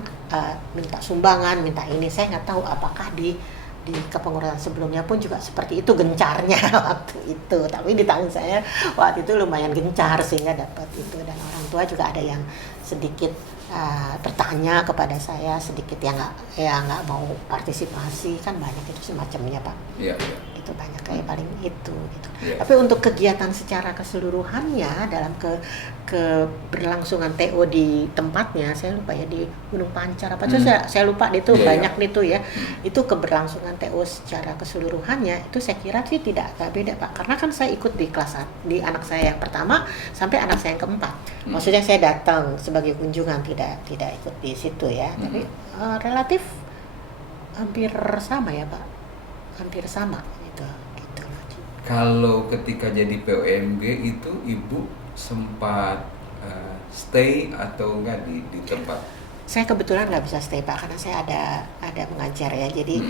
minta sumbangan, minta ini. Saya nggak tahu apakah di kepengurusan sebelumnya pun juga seperti itu gencarnya waktu itu. Tapi di tahun saya waktu itu lumayan gencar sehingga dapat itu, dan orang tua juga ada yang sedikit bertanya kepada saya, sedikit yang nggak mau partisipasi, kan banyak itu semacamnya Pak. Iya. Itu banyak kayak paling itu gitu. Ya. Tapi untuk kegiatan secara keseluruhannya dalam keberlangsungan TO di tempatnya, saya lupa ya di Gunung Pancar apa tuh saya lupa itu banyak itu ya. Itu keberlangsungan TO secara keseluruhannya itu saya kira sih tidak beda Pak. Karena kan saya ikut di di anak saya yang pertama sampai anak saya yang keempat. Maksudnya saya datang sebagai kunjungan, tidak ikut di situ ya. Tapi relatif hampir sama ya Pak. Hampir sama gitu. Kalau ketika jadi POMG itu Ibu sempat stay atau enggak di tempat? Saya kebetulan nggak bisa stay Pak, karena saya ada mengajar ya, jadi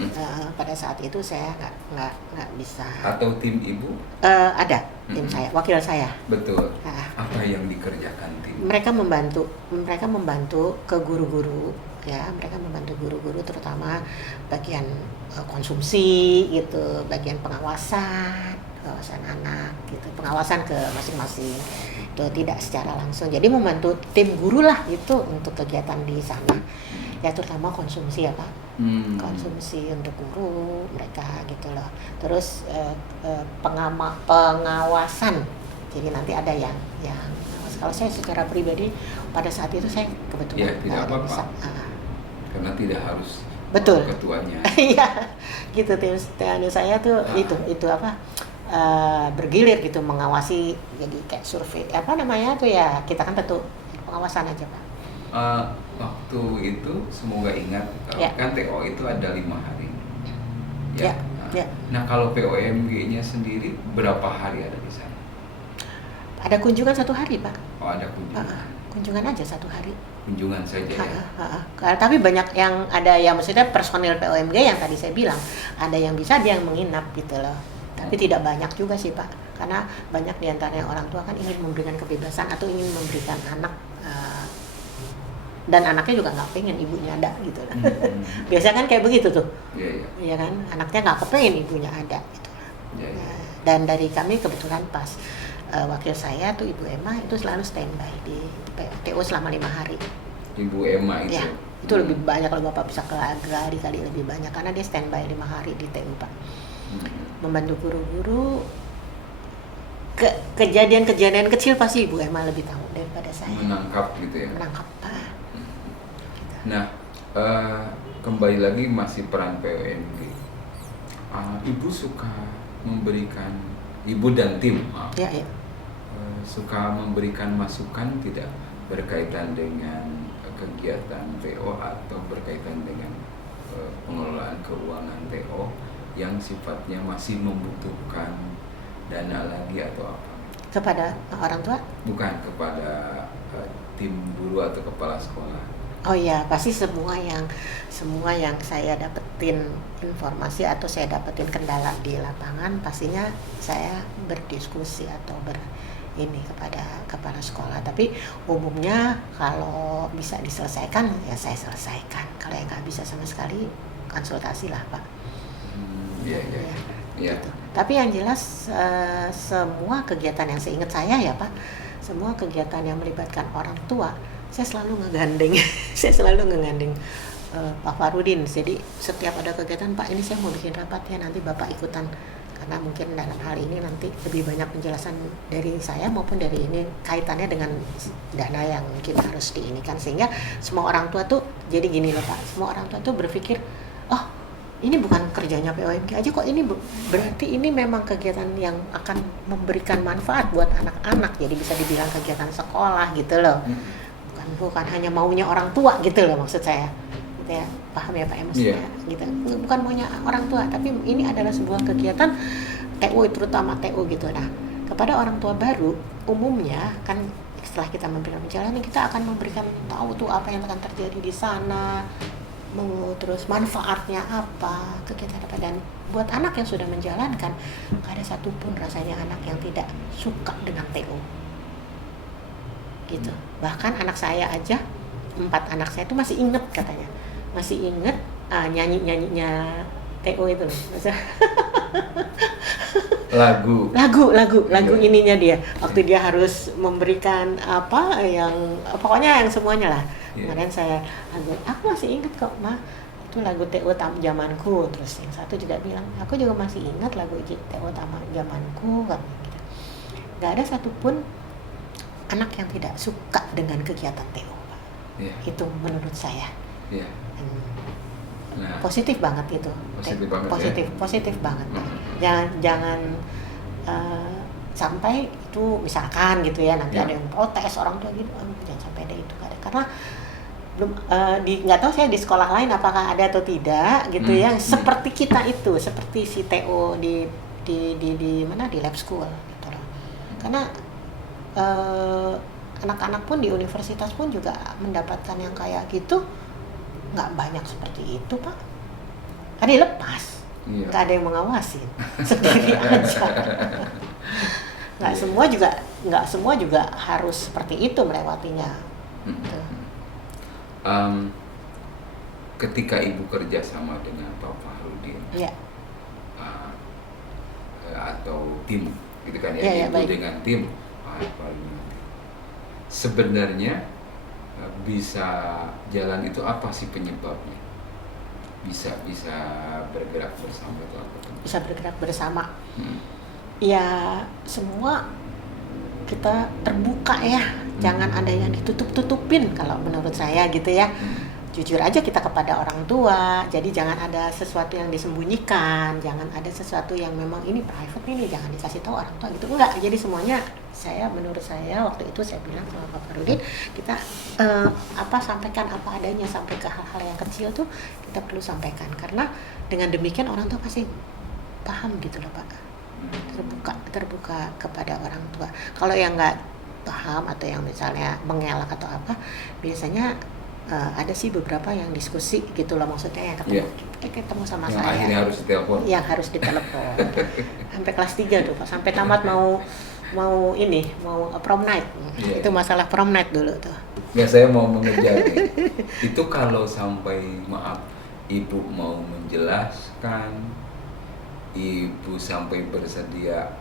pada saat itu saya nggak bisa. Atau tim Ibu? Ada tim saya, wakil saya. Betul. Apa yang dikerjakan tim? Mereka membantu ke guru-guru ya, mereka membantu guru-guru terutama bagian konsumsi gitu, bagian pengawasan anak gitu, pengawasan ke masing-masing itu tidak secara langsung, jadi membantu tim guru lah itu untuk kegiatan di sana ya, terutama konsumsi ya Pak. Konsumsi untuk guru mereka gitu loh. Terus pengawasan, jadi nanti ada yang kalau saya secara pribadi pada saat itu saya kebetulan tidak apa-apa karena tidak harus betul ketuanya. Iya gitu, tim saya tuh itu apa bergilir gitu mengawasi, jadi kayak survei apa namanya tuh ya, kita kan tentu pengawasan aja Pak. Waktu itu semoga ingat kan TO itu ada 5 hari ya. Nah kalau POMG-nya sendiri berapa hari ada di sana? Ada kunjungan 1 hari Pak. Ada kunjungan. Kunjungan aja 1 hari. Kunjungan saja ya. Tapi banyak yang ada yang maksudnya personil POMG yang tadi saya bilang, ada yang bisa dia yang menginap gitu loh. Tapi tidak banyak juga sih Pak, karena banyak diantaranya orang tua kan ingin memberikan kebebasan atau ingin memberikan anak dan anaknya juga nggak pengen ibunya ada gitu. Biasanya kan kayak begitu tuh. Iya kan, anaknya nggak kepengen ibunya ada gitu. Ya, ya. Dan dari kami kebetulan pas wakil saya tuh Ibu Emma itu selalu standby di TO selama 5 hari. Ibu Emma itu. Ya, itu lebih banyak kalau Bapak bisa kelari kali lebih banyak karena dia standby 5 hari di TU Pak. Membantu guru-guru. Kejadian-kejadian kecil pasti Ibu Emma lebih tahu daripada saya. Menangkap gitu ya. Menangkap Pak. Nah, kembali lagi masih peran PONG. Ibu suka memberikan, ibu dan tim Ya, ya. suka memberikan masukan tidak berkaitan dengan kegiatan TO atau berkaitan dengan pengelolaan keuangan TO yang sifatnya masih membutuhkan dana lagi atau apa? Kepada orang tua? Bukan, kepada tim guru atau kepala sekolah. Oh iya, pasti semua yang saya dapetin informasi atau saya dapetin kendala di lapangan, pastinya saya berdiskusi atau ini kepada kepala sekolah. Tapi umumnya kalau bisa diselesaikan ya saya selesaikan. Kalau yang nggak bisa sama sekali konsultasi lah Pak. Iya. Gitu. Tapi yang jelas semua kegiatan yang seingat saya ya Pak, semua kegiatan yang melibatkan orang tua saya selalu ngegandeng Pak Farudin. Jadi setiap ada kegiatan, Pak ini saya mau bikin rapat ya, nanti Bapak ikutan, karena mungkin dalam hal ini nanti lebih banyak penjelasan dari saya maupun dari ini kaitannya dengan dana yang mungkin harus diinikan, sehingga semua orang tua tuh jadi gini loh Pak, semua orang tua tuh berpikir oh ini bukan kerjanya POMG aja kok, ini berarti ini memang kegiatan yang akan memberikan manfaat buat anak-anak, jadi bisa dibilang kegiatan sekolah gitu loh. Bukan hanya maunya orang tua gitu loh maksud saya, gitu ya, paham ya Pak maksudnya, gitu. Bukan maunya orang tua, tapi ini adalah sebuah kegiatan TU, terutama TU gitu. Nah, kepada orang tua baru umumnya kan setelah kita memberikan penjelasan, kita akan memberikan tahu tuh apa yang akan terjadi di sana, terus manfaatnya apa, kegiatan apa. Dan buat anak yang sudah menjalankan, gak ada satupun rasanya anak yang tidak suka dengan TU gitu. Bahkan anak saya aja, 4 anak saya itu masih inget katanya, masih inget nyanyinya TO itu loh. lagu ininya dia waktu dia harus memberikan apa yang pokoknya yang semuanya lah. Kemarin saya aku masih inget kok Ma, itu lagu TO zamanku. Terus yang satu juga bilang aku juga masih ingat lagu TO zamanku kan gitu. Gak ada satupun anak yang tidak suka dengan kegiatan TO, Pak. Itu menurut saya. Nah, positif banget itu. Positif banget. Jangan sampai itu misalkan gitu ya, nanti ada yang protes orang tua gitu, jangan sampai ada itu. Karena belum nggak tahu saya di sekolah lain apakah ada atau tidak gitu ya, seperti kita itu, seperti si TO di mana di lab school gitu loh. Karena anak-anak pun di universitas pun juga mendapatkan yang kayak gitu, nggak banyak seperti itu Pak, kan dilepas, nggak ada yang mengawasin, sendiri aja. Nggak semua juga harus seperti itu melewatinya. Ketika Ibu kerja sama dengan Pak Farudin atau tim gitu kan ya, Ibu dengan tim sebenarnya bisa jalan itu apa sih penyebabnya? Bisa bergerak bersama itu apa? Bisa bergerak bersama. Ya semua kita terbuka ya, jangan ada yang ditutup-tutupin kalau menurut saya gitu ya. Jujur aja kita kepada orang tua, jadi jangan ada sesuatu yang disembunyikan, jangan ada sesuatu yang memang ini private ini jangan dikasih tahu orang tua gitu, enggak. Jadi semuanya menurut saya waktu itu saya bilang sama Pak Farudin, kita sampaikan apa adanya, sampai ke hal-hal yang kecil tuh kita perlu sampaikan, karena dengan demikian orang tua pasti paham gitu loh Pak, terbuka kepada orang tua. Kalau yang nggak paham atau yang misalnya mengelak atau apa, biasanya ada sih beberapa yang diskusi gitu loh, maksudnya yang ketemu sama yang saya akhirnya harus ditelepon, harus ditelepon sampai kelas 3 tuh Pak, sampai tamat mau prom night. Itu masalah prom night dulu tuh. Ya saya mau mengejar itu kalau sampai maaf Ibu mau menjelaskan ibu sampai bersedia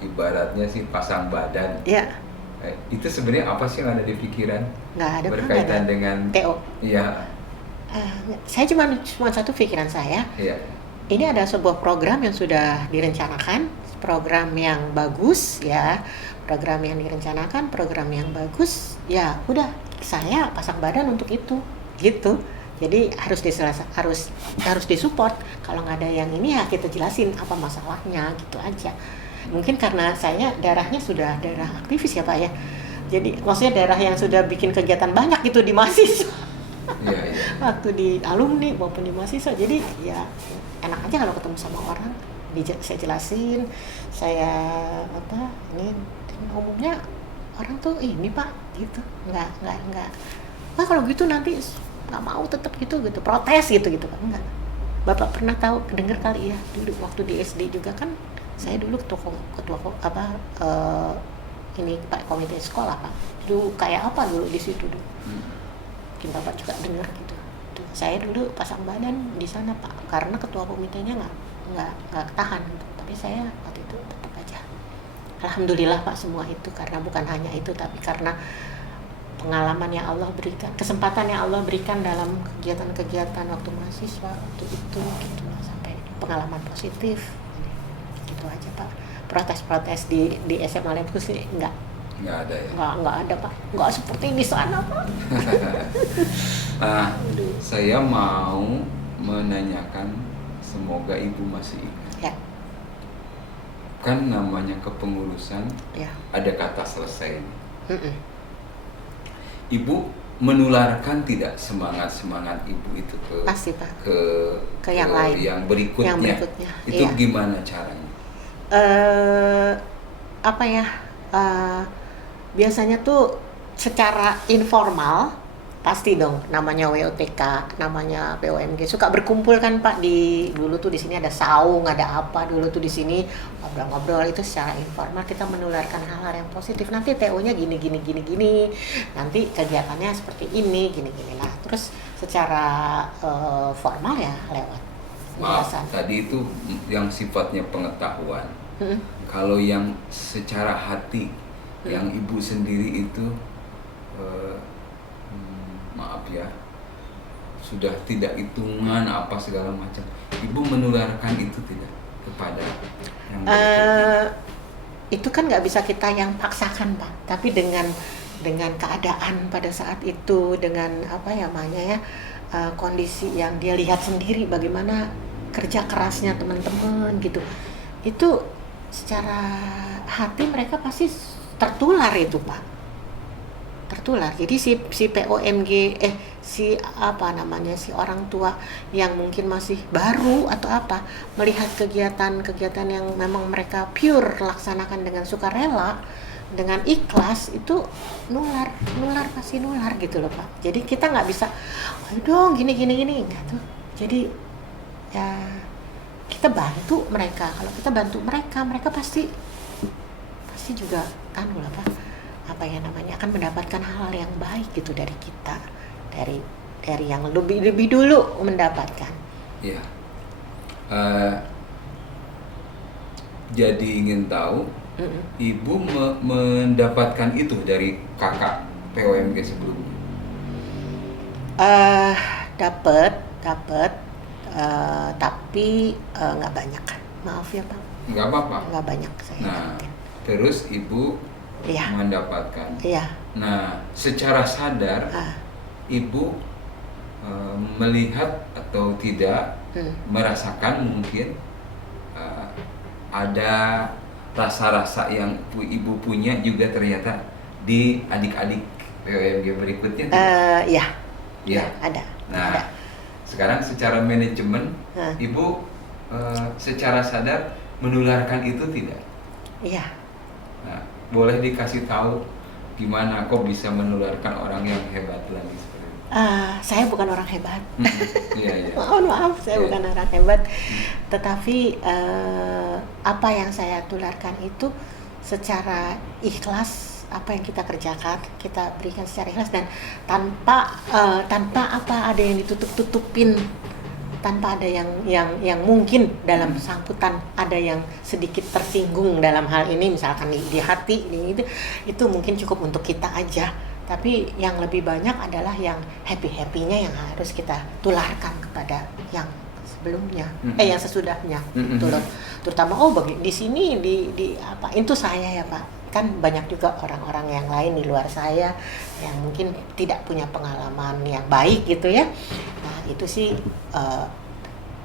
ibaratnya sih pasang badan. Ya, Itu sebenarnya apa sih yang ada di pikiran nggak ada Pak, nggak berkaitan ada. dengan TO. ya Saya cuma satu pikiran saya, ya ini ada sebuah program yang sudah direncanakan, program yang bagus ya, program yang direncanakan, program yang bagus, ya udah saya pasang badan untuk itu, gitu. Jadi harus disupport. Kalau nggak ada yang ini ya kita jelasin apa masalahnya, gitu aja. Mungkin karena saya darahnya sudah darah aktivis ya Pak ya. Jadi maksudnya darah yang sudah bikin kegiatan banyak gitu di mahasiswa. ya ya. Waktu di alumni maupun di mahasiswa, jadi ya enak aja kalau ketemu sama orang, saya jelasin, saya apa ini umumnya orang tuh ini Pak gitu, nggak wah kalau gitu nanti nggak mau tetap gitu protes gitu Pak, enggak. Bapak pernah tahu dengar kali ya dulu waktu di SD juga kan, saya dulu ketua apa ini Pak komite sekolah Pak, dulu kayak apa dulu di situ dulu. Mungkin Bapak juga dengar gitu. Saya dulu pasang badan di sana Pak, karena ketua komitenya nggak tahan, tapi saya waktu itu tetap aja. Alhamdulillah Pak semua itu, karena bukan hanya itu, tapi karena pengalaman yang Allah berikan, kesempatan yang Allah berikan dalam kegiatan-kegiatan waktu mahasiswa waktu itu gitu, sampai pengalaman positif. Gitu aja Pak. Protes-protes di SMA Lemku sih nggak ada ya. nggak ada Pak, nggak seperti di sana Pak. Nah, saya mau menanyakan, semoga ibu masih ingat. Ya, Kan namanya kepengurusan ya. ada kata selesai. Mm-mm. Ibu menularkan tidak semangat ibu itu Pasti Pak. ke yang lain, yang berikutnya. yang berikutnya, Itu iya. gimana caranya? Apa ya? Biasanya tuh secara informal pasti dong, namanya WOTK, namanya POMG suka berkumpul kan Pak, dulu tuh di sini ada saung, ada apa dulu tuh di sini ngobrol-ngobrol, itu secara informal kita menularkan hal-hal yang positif. Nanti TO-nya gini, nanti kegiatannya seperti ini, gini lah. Terus secara formal ya lewat Maaf, penjelasan. tadi itu yang sifatnya pengetahuan. Kalau yang secara hati, yang ibu sendiri itu maaf ya, sudah tidak hitungan apa segala macam, ibu menularkan itu tidak kepada yang Itu kan nggak bisa kita yang paksakan Pak, tapi dengan keadaan pada saat itu, dengan apa ya namanya ya, kondisi yang dia lihat sendiri, bagaimana kerja kerasnya teman-teman gitu, itu secara hati mereka pasti tertular itu Pak, tertular. Jadi si POMG si apa namanya, si orang tua yang mungkin masih baru atau apa, melihat kegiatan yang memang mereka pure laksanakan dengan sukarela, dengan ikhlas, itu nular pasti nular gitu loh Pak. Jadi kita nggak bisa ayo dong gini enggak tuh. Jadi ya kita bantu mereka. Kalau kita bantu mereka pasti juga anu lah Pak, apa ya namanya, akan mendapatkan hal yang baik gitu dari kita, dari yang lebih dulu mendapatkan. ya. Jadi ingin tahu, ibu mendapatkan itu dari kakak POMG sebelumnya? Dapat, tapi nggak banyak kan, maaf ya Pak. Nggak apa-apa. Nggak banyak saya dapetin. Terus ibu Iya. mendapatkan. Iya. Nah, secara sadar ibu melihat atau tidak merasakan mungkin ada rasa-rasa yang ibu punya juga ternyata di adik-adik POMG berikutnya. Iya. Ya, ada. Nah, ada. sekarang secara manajemen ibu secara sadar menularkan itu tidak? Iya. Nah, boleh dikasih tahu gimana kok bisa menularkan orang yang hebat lagi seperti itu? Saya bukan orang hebat. Iya. Maaf, saya bukan orang hebat. Tetapi apa yang saya tularkan itu secara ikhlas, apa yang kita kerjakan kita berikan secara ikhlas, dan tanpa ada yang ditutup-tutupin tanpa ada yang mungkin dalam sambutan ada yang sedikit tersinggung dalam hal ini, misalkan di hati itu mungkin cukup untuk kita aja. Tapi yang lebih banyak adalah yang happy-happy-nya yang harus kita tularkan kepada yang sebelumnya, yang sesudahnya, gitu loh. Terutama di sini di apa itu saya ya Pak, kan banyak juga orang-orang yang lain di luar saya yang mungkin tidak punya pengalaman yang baik gitu ya. Nah itu sih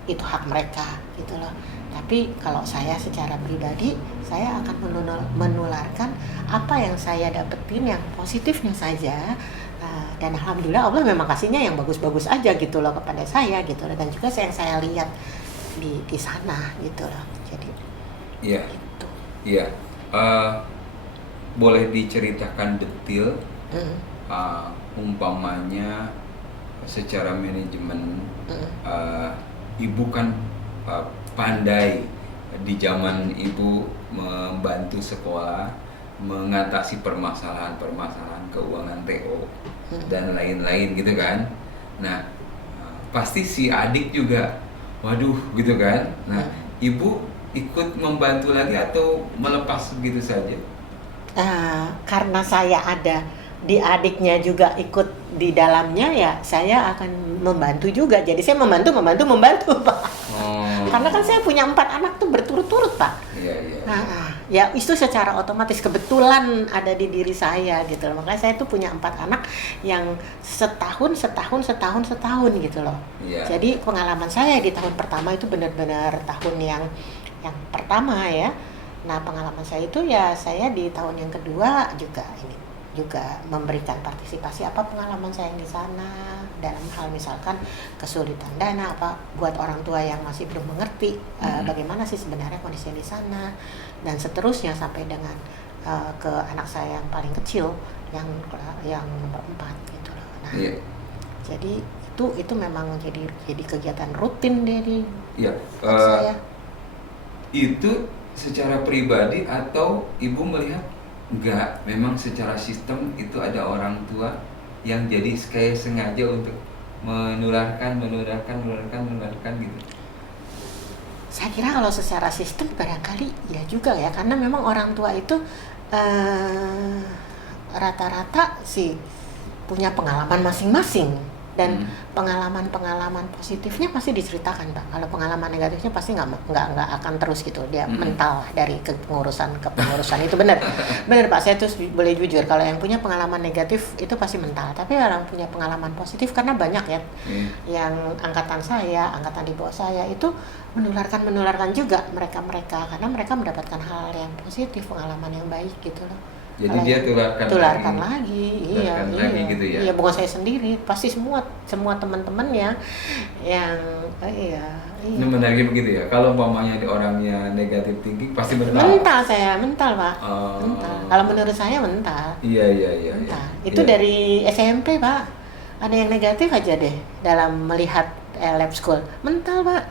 itu hak mereka gitu loh. Tapi kalau saya secara pribadi, saya akan menularkan apa yang saya dapetin yang positifnya saja. Dan alhamdulillah Allah memang kasihnya yang bagus-bagus aja gitu loh kepada saya gitu loh. Dan juga yang saya lihat di sana gitu loh. Jadi iya. Gitu. Iya. Boleh diceritakan detail umpamanya secara manajemen ibu kan pandai di zaman ibu membantu sekolah mengatasi permasalahan keuangan TO dan lain-lain gitu kan. Nah pasti si adik juga waduh gitu kan. Nah ibu ikut membantu lagi atau melepas begitu saja? Karena saya ada di adiknya juga ikut di dalamnya ya saya akan membantu juga. Jadi saya membantu Pak. Karena kan saya punya 4 anak tuh berturut-turut Pak. Iya. Ya itu secara otomatis kebetulan ada di diri saya gitu loh. Makanya saya tuh punya 4 anak yang setahun gitu loh. Iya. Jadi pengalaman saya di tahun pertama itu benar-benar tahun yang pertama ya. Nah pengalaman saya itu ya saya di tahun yang kedua juga memberikan partisipasi apa pengalaman saya di sana dalam hal misalkan kesulitan dana apa buat orang tua yang masih belum mengerti bagaimana sih sebenarnya kondisi di sana dan seterusnya sampai dengan ke anak saya yang paling kecil yang nomor 4 gitu loh. Nah, jadi itu memang jadi kegiatan rutin dari saya. Itu secara pribadi atau ibu melihat enggak, memang secara sistem itu ada orang tua yang jadi kayak sengaja untuk menularkan gitu. Saya kira kalau secara sistem barangkali ya juga ya, karena memang orang tua itu rata-rata sih punya pengalaman masing-masing dan pengalaman positifnya pasti diceritakan Pak. Kalau pengalaman negatifnya pasti nggak akan terus gitu, dia mental dari kepengurusan itu benar Pak. Saya tuh boleh jujur kalau yang punya pengalaman negatif itu pasti mental, tapi kalau yang punya pengalaman positif karena banyak ya yang angkatan di bawah saya itu menularkan juga mereka karena mereka mendapatkan hal yang positif, pengalaman yang baik gitu loh. Jadi dia tularkan lagi. Iya gitu ya. Iya, bukan saya sendiri, pasti semua teman-teman yang iya. Ini menariknya begitu ya. Kalau umpamanya orangnya negatif tinggi pasti mental. Mental Pak. Mental. Kalau menurut saya mental. Iya. Mental. Itu dari SMP Pak. Ada yang negatif aja deh dalam melihat lab school. Mental Pak.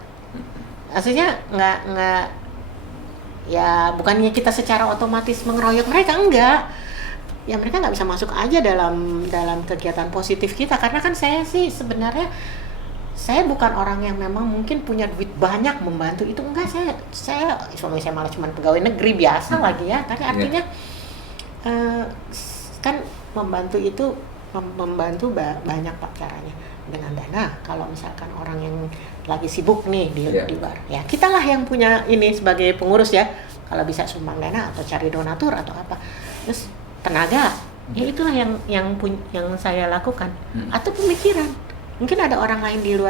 Maksudnya nggak ya bukannya kita secara otomatis mengeroyok mereka, enggak ya, mereka nggak bisa masuk aja dalam kegiatan positif kita karena kan saya sih sebenarnya saya bukan orang yang memang mungkin punya duit banyak membantu itu, enggak. Saya suami saya malah cuma pegawai negeri biasa lagi ya, tapi artinya kan membantu itu banyak Pak caranya dengan dana. Kalau misalkan orang yang lagi sibuk nih di bar, ya kitalah yang punya ini sebagai pengurus ya, kalau bisa sumbang dana atau cari donatur atau apa, terus tenaga ya itulah yang saya lakukan. Atau pemikiran, mungkin ada orang lain di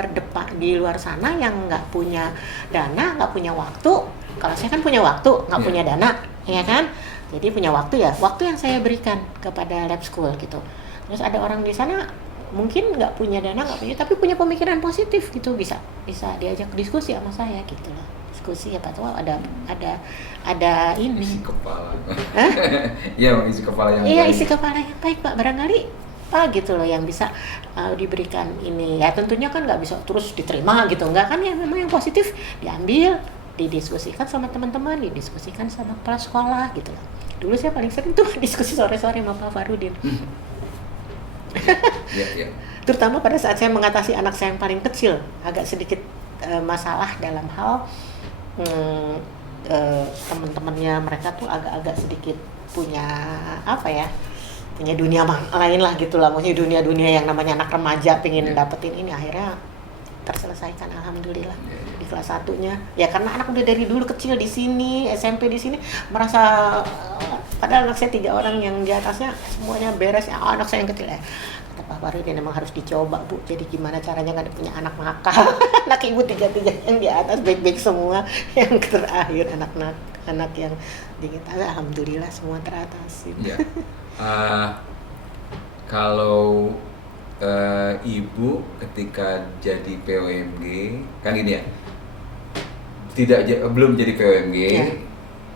luar sana yang nggak punya dana, nggak punya waktu. Kalau saya kan punya waktu, nggak punya dana, ya kan, jadi punya waktu yang saya berikan kepada lab school gitu. Terus ada orang di sana mungkin nggak punya dana, tapi punya pemikiran positif gitu, bisa diajak diskusi sama saya gitu loh. Diskusi apa tuh ada ini isi kepala. Iya, isi kepala yang baik. Isi kepala yang baik Pak, barangkali Pak gitu loh yang bisa diberikan ini. Ya tentunya kan nggak bisa terus diterima gitu, nggak kan, ya memang yang positif diambil, didiskusikan sama teman-teman, didiskusikan sama kepala sekolah gitu loh. Dulu saya paling sering tuh diskusi sore-sore sama Pak Farudin. Iya. Terutama pada saat saya mengatasi anak saya yang paling kecil, agak sedikit masalah dalam hal mm, teman-temannya mereka tuh agak-agak sedikit punya apa ya, punya dunia lain lah gitulah, maksudnya dunia-dunia yang namanya anak remaja pengen dapetin ini, akhirnya terselesaikan alhamdulillah di kelas satunya ya, karena anak udah dari dulu kecil di sini, SMP di sini merasa padahal anak saya 3 orang yang di atasnya semuanya beres ya, anak saya yang kecil ya. Kata Pak Faridin memang harus dicoba Bu, jadi gimana caranya nggak punya anak nakal. Anak ibu 3 yang di atas baik-baik semua, yang terakhir anak yang di kita alhamdulillah semua teratasi. Ya. Kalau ibu ketika jadi POMG kan ini ya, belum jadi POMG ya.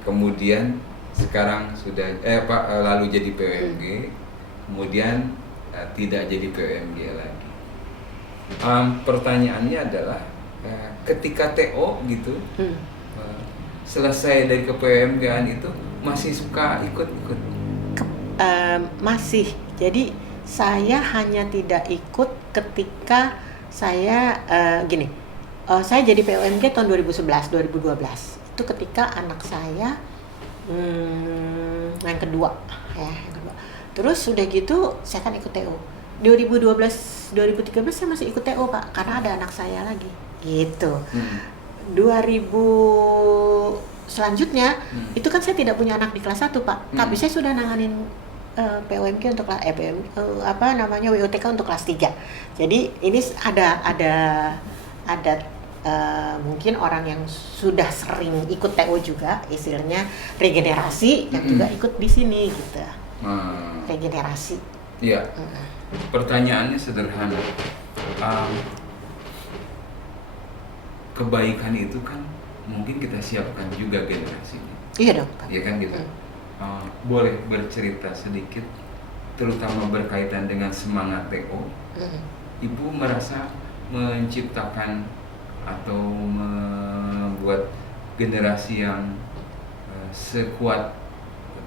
Kemudian sekarang sudah lalu jadi POMG, kemudian tidak jadi POMG lagi. Pertanyaannya adalah ketika TO gitu, selesai dari ke POMG-an itu masih suka ikut-ikut? Masih. Jadi saya hanya tidak ikut ketika saya saya jadi POMG tahun 2011, 2012. Itu ketika anak saya yang kedua. Terus sudah gitu saya kan ikut TO. 2012, 2013 saya masih ikut TO Pak, karena ada anak saya lagi. Gitu. 2000 selanjutnya itu kan saya tidak punya anak di kelas 1 Pak, tapi saya sudah nanganin POMG untuk WUTK untuk kelas 3. Jadi ini ada mungkin orang yang sudah sering ikut TO juga, istilahnya regenerasi, yang juga ikut di sini gitu. Regenerasi. Iya. Pertanyaannya sederhana. Kebaikan itu kan mungkin kita siapkan juga generasinya. Iya dong. Iya kan gitu. Boleh bercerita sedikit, terutama berkaitan dengan semangat TO. Ibu merasa menciptakan atau membuat generasi yang sekuat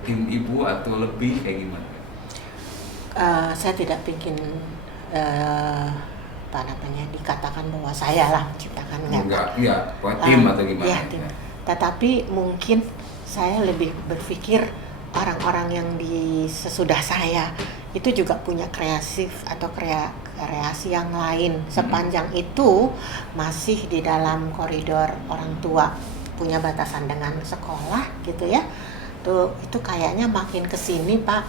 tim ibu atau lebih kayak gimana? Saya tidak bikin dikatakan bahwa saya lah menciptakan, enggak, ya tim atau gimana? Ya, tim. Tetapi mungkin saya lebih berpikir orang-orang yang di sesudah saya itu juga punya kreatif atau kreasi yang lain, sepanjang itu masih di dalam koridor orang tua, punya batasan dengan sekolah gitu ya. Itu kayaknya makin kesini Pak,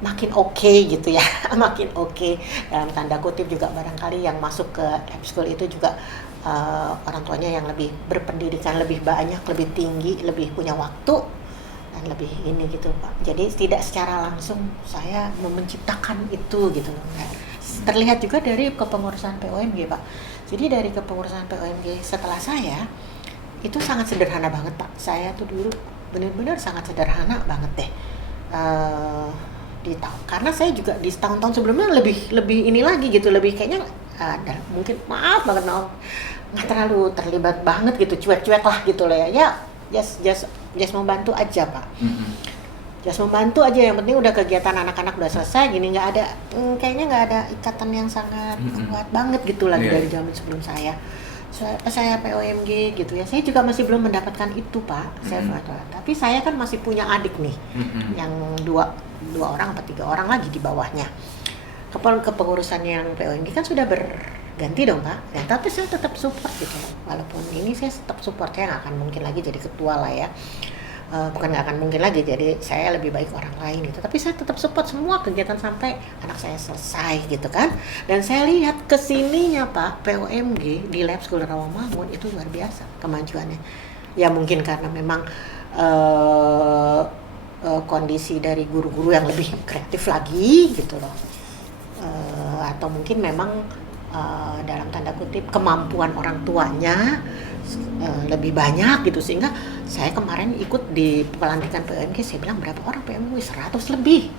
makin oke gitu ya. Makin oke dalam tanda kutip juga, barangkali yang masuk ke lab school itu juga orang tuanya yang lebih berpendidikan, lebih banyak, lebih tinggi, lebih punya waktu dan lebih ini gitu Pak. Jadi tidak secara langsung saya menciptakan itu gitu loh. Terlihat juga dari kepengurusan POMG Pak. Jadi dari kepengurusan POMG setelah saya itu sangat sederhana banget Pak. Saya tuh dulu benar-benar sangat sederhana banget deh. Karena saya juga di tahun-tahun sebelumnya lebih ini lagi gitu, lebih kayaknya mungkin maaf banget nggak terlalu terlibat banget gitu, cuek-cuek lah gitu loh ya, just membantu aja Pak. Just membantu aja, yang penting udah kegiatan anak-anak udah selesai gini, nggak ada kayaknya nggak ada ikatan yang sangat kuat banget gitu lagi dari zaman sebelum saya POMG gitu ya. Saya juga masih belum mendapatkan itu Pak. Tapi saya kan masih punya adik nih, yang dua orang atau 3 orang lagi di bawahnya. Kepengurusan yang POMG kan sudah berganti dong Pak. Ya, tapi saya tetap support gitu. Walaupun ini saya tetap support, saya nggak akan mungkin lagi jadi ketua lah ya. Bukan nggak akan mungkin lagi, jadi saya lebih baik orang lain gitu, tapi saya tetap support semua kegiatan sampai anak saya selesai gitu kan. Dan saya lihat kesininya Pak, POMG di Lab School Rawamangun itu luar biasa kemajuannya. Ya mungkin karena memang kondisi dari guru-guru yang lebih kreatif lagi gitu loh, atau mungkin memang dalam tanda kutip kemampuan orang tuanya lebih banyak gitu, sehingga saya kemarin ikut di pelantikan POMG, saya bilang berapa orang POMG? 100 lebih.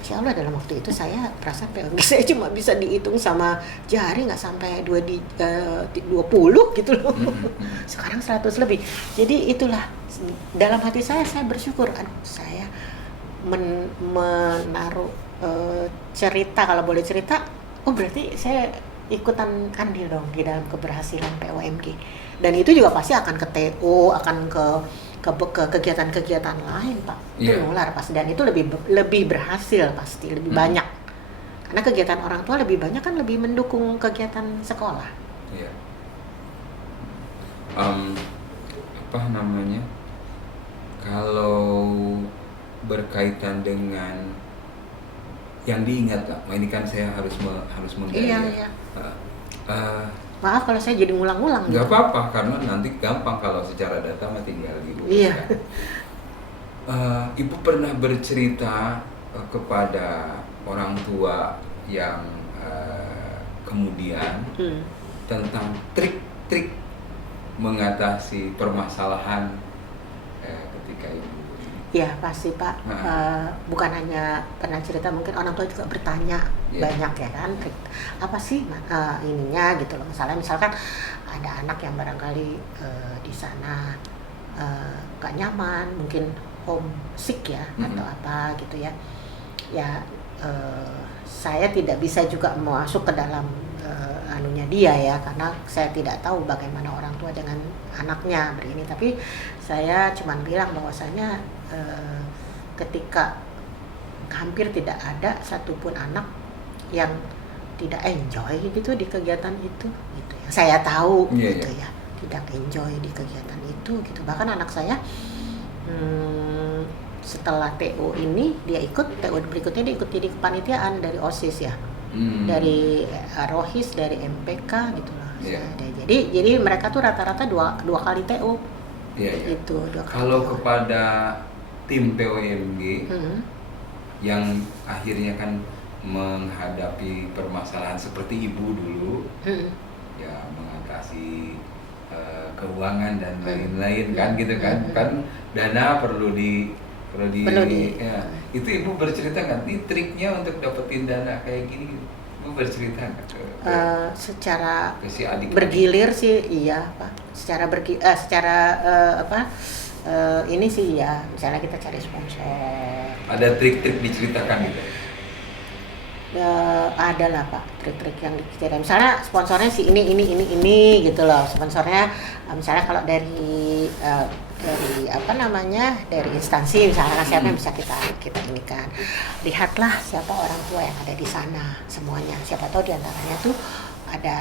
Insya Allah dalam waktu itu saya perasaan POMG saya cuma bisa dihitung sama jari, nggak sampai 20 gitu loh. Sekarang 100 lebih. Jadi itulah dalam hati saya bersyukur, saya menaruh cerita, kalau boleh cerita, berarti saya ikutan andil dong di dalam keberhasilan POMG. Dan itu juga pasti akan ke TO, akan ke kegiatan-kegiatan lain, Pak. Itu Iya. nular pasti, dan itu lebih berhasil pasti, lebih banyak. Karena kegiatan orang tua lebih banyak kan, lebih mendukung kegiatan sekolah. Iya. Apa namanya? Kalau berkaitan dengan yang diingat lah, ini kan saya harus menggali. Iya, ya. iya. Uh, Maaf kalau saya jadi ngulang-ngulang Nggak gitu. apa-apa, karena nanti gampang kalau secara data mah tinggal gitu. Iya. Ibu pernah bercerita kepada orang tua yang kemudian tentang trik-trik mengatasi permasalahan ketika ibu. Ya pasti, Pak. Bukan hanya pernah cerita, mungkin orang tua juga bertanya banyak ya kan, apa sih ininya gitu loh. Misalkan ada anak yang barangkali di sana gak nyaman, mungkin homesick ya, atau apa gitu ya. Ya saya tidak bisa juga masuk ke dalam anunya dia ya, karena saya tidak tahu bagaimana orang tua dengan anaknya begini. Tapi saya cuman bilang bahwasanya ketika hampir tidak ada satupun anak yang tidak enjoy gitu di kegiatan itu gitu ya. Saya tahu gitu ya, tidak enjoy di kegiatan itu gitu. Bahkan anak saya setelah TO ini dia ikut TO berikutnya, dia ikut jadi kepanitiaan dari OSIS ya, dari Rohis, dari MPK gitu lah. Jadi mereka tuh rata-rata dua kali TO. Itu 2 kali. Kalau kepada tim POMG yang akhirnya kan menghadapi permasalahan seperti ibu dulu, ya mengatasi keuangan dan lain-lain kan gitu kan, kan dana perlu di ya. Itu ibu bercerita nggak nih triknya untuk dapetin dana kayak gini? Ibu bercerita nggak secara ke si adik bergilir sih iya, Pak. Secara ini sih ya, misalnya kita cari sponsor. Ada trik-trik diceritakan gitu? Ada lah, Pak, trik-trik yang dicari. Misalnya sponsornya si ini gitu loh. Sponsornya misalnya kalau dari dari instansi misalnya siapa yang bisa kita ini kan. Lihatlah siapa orang tua yang ada di sana semuanya. Siapa tahu diantaranya tuh ada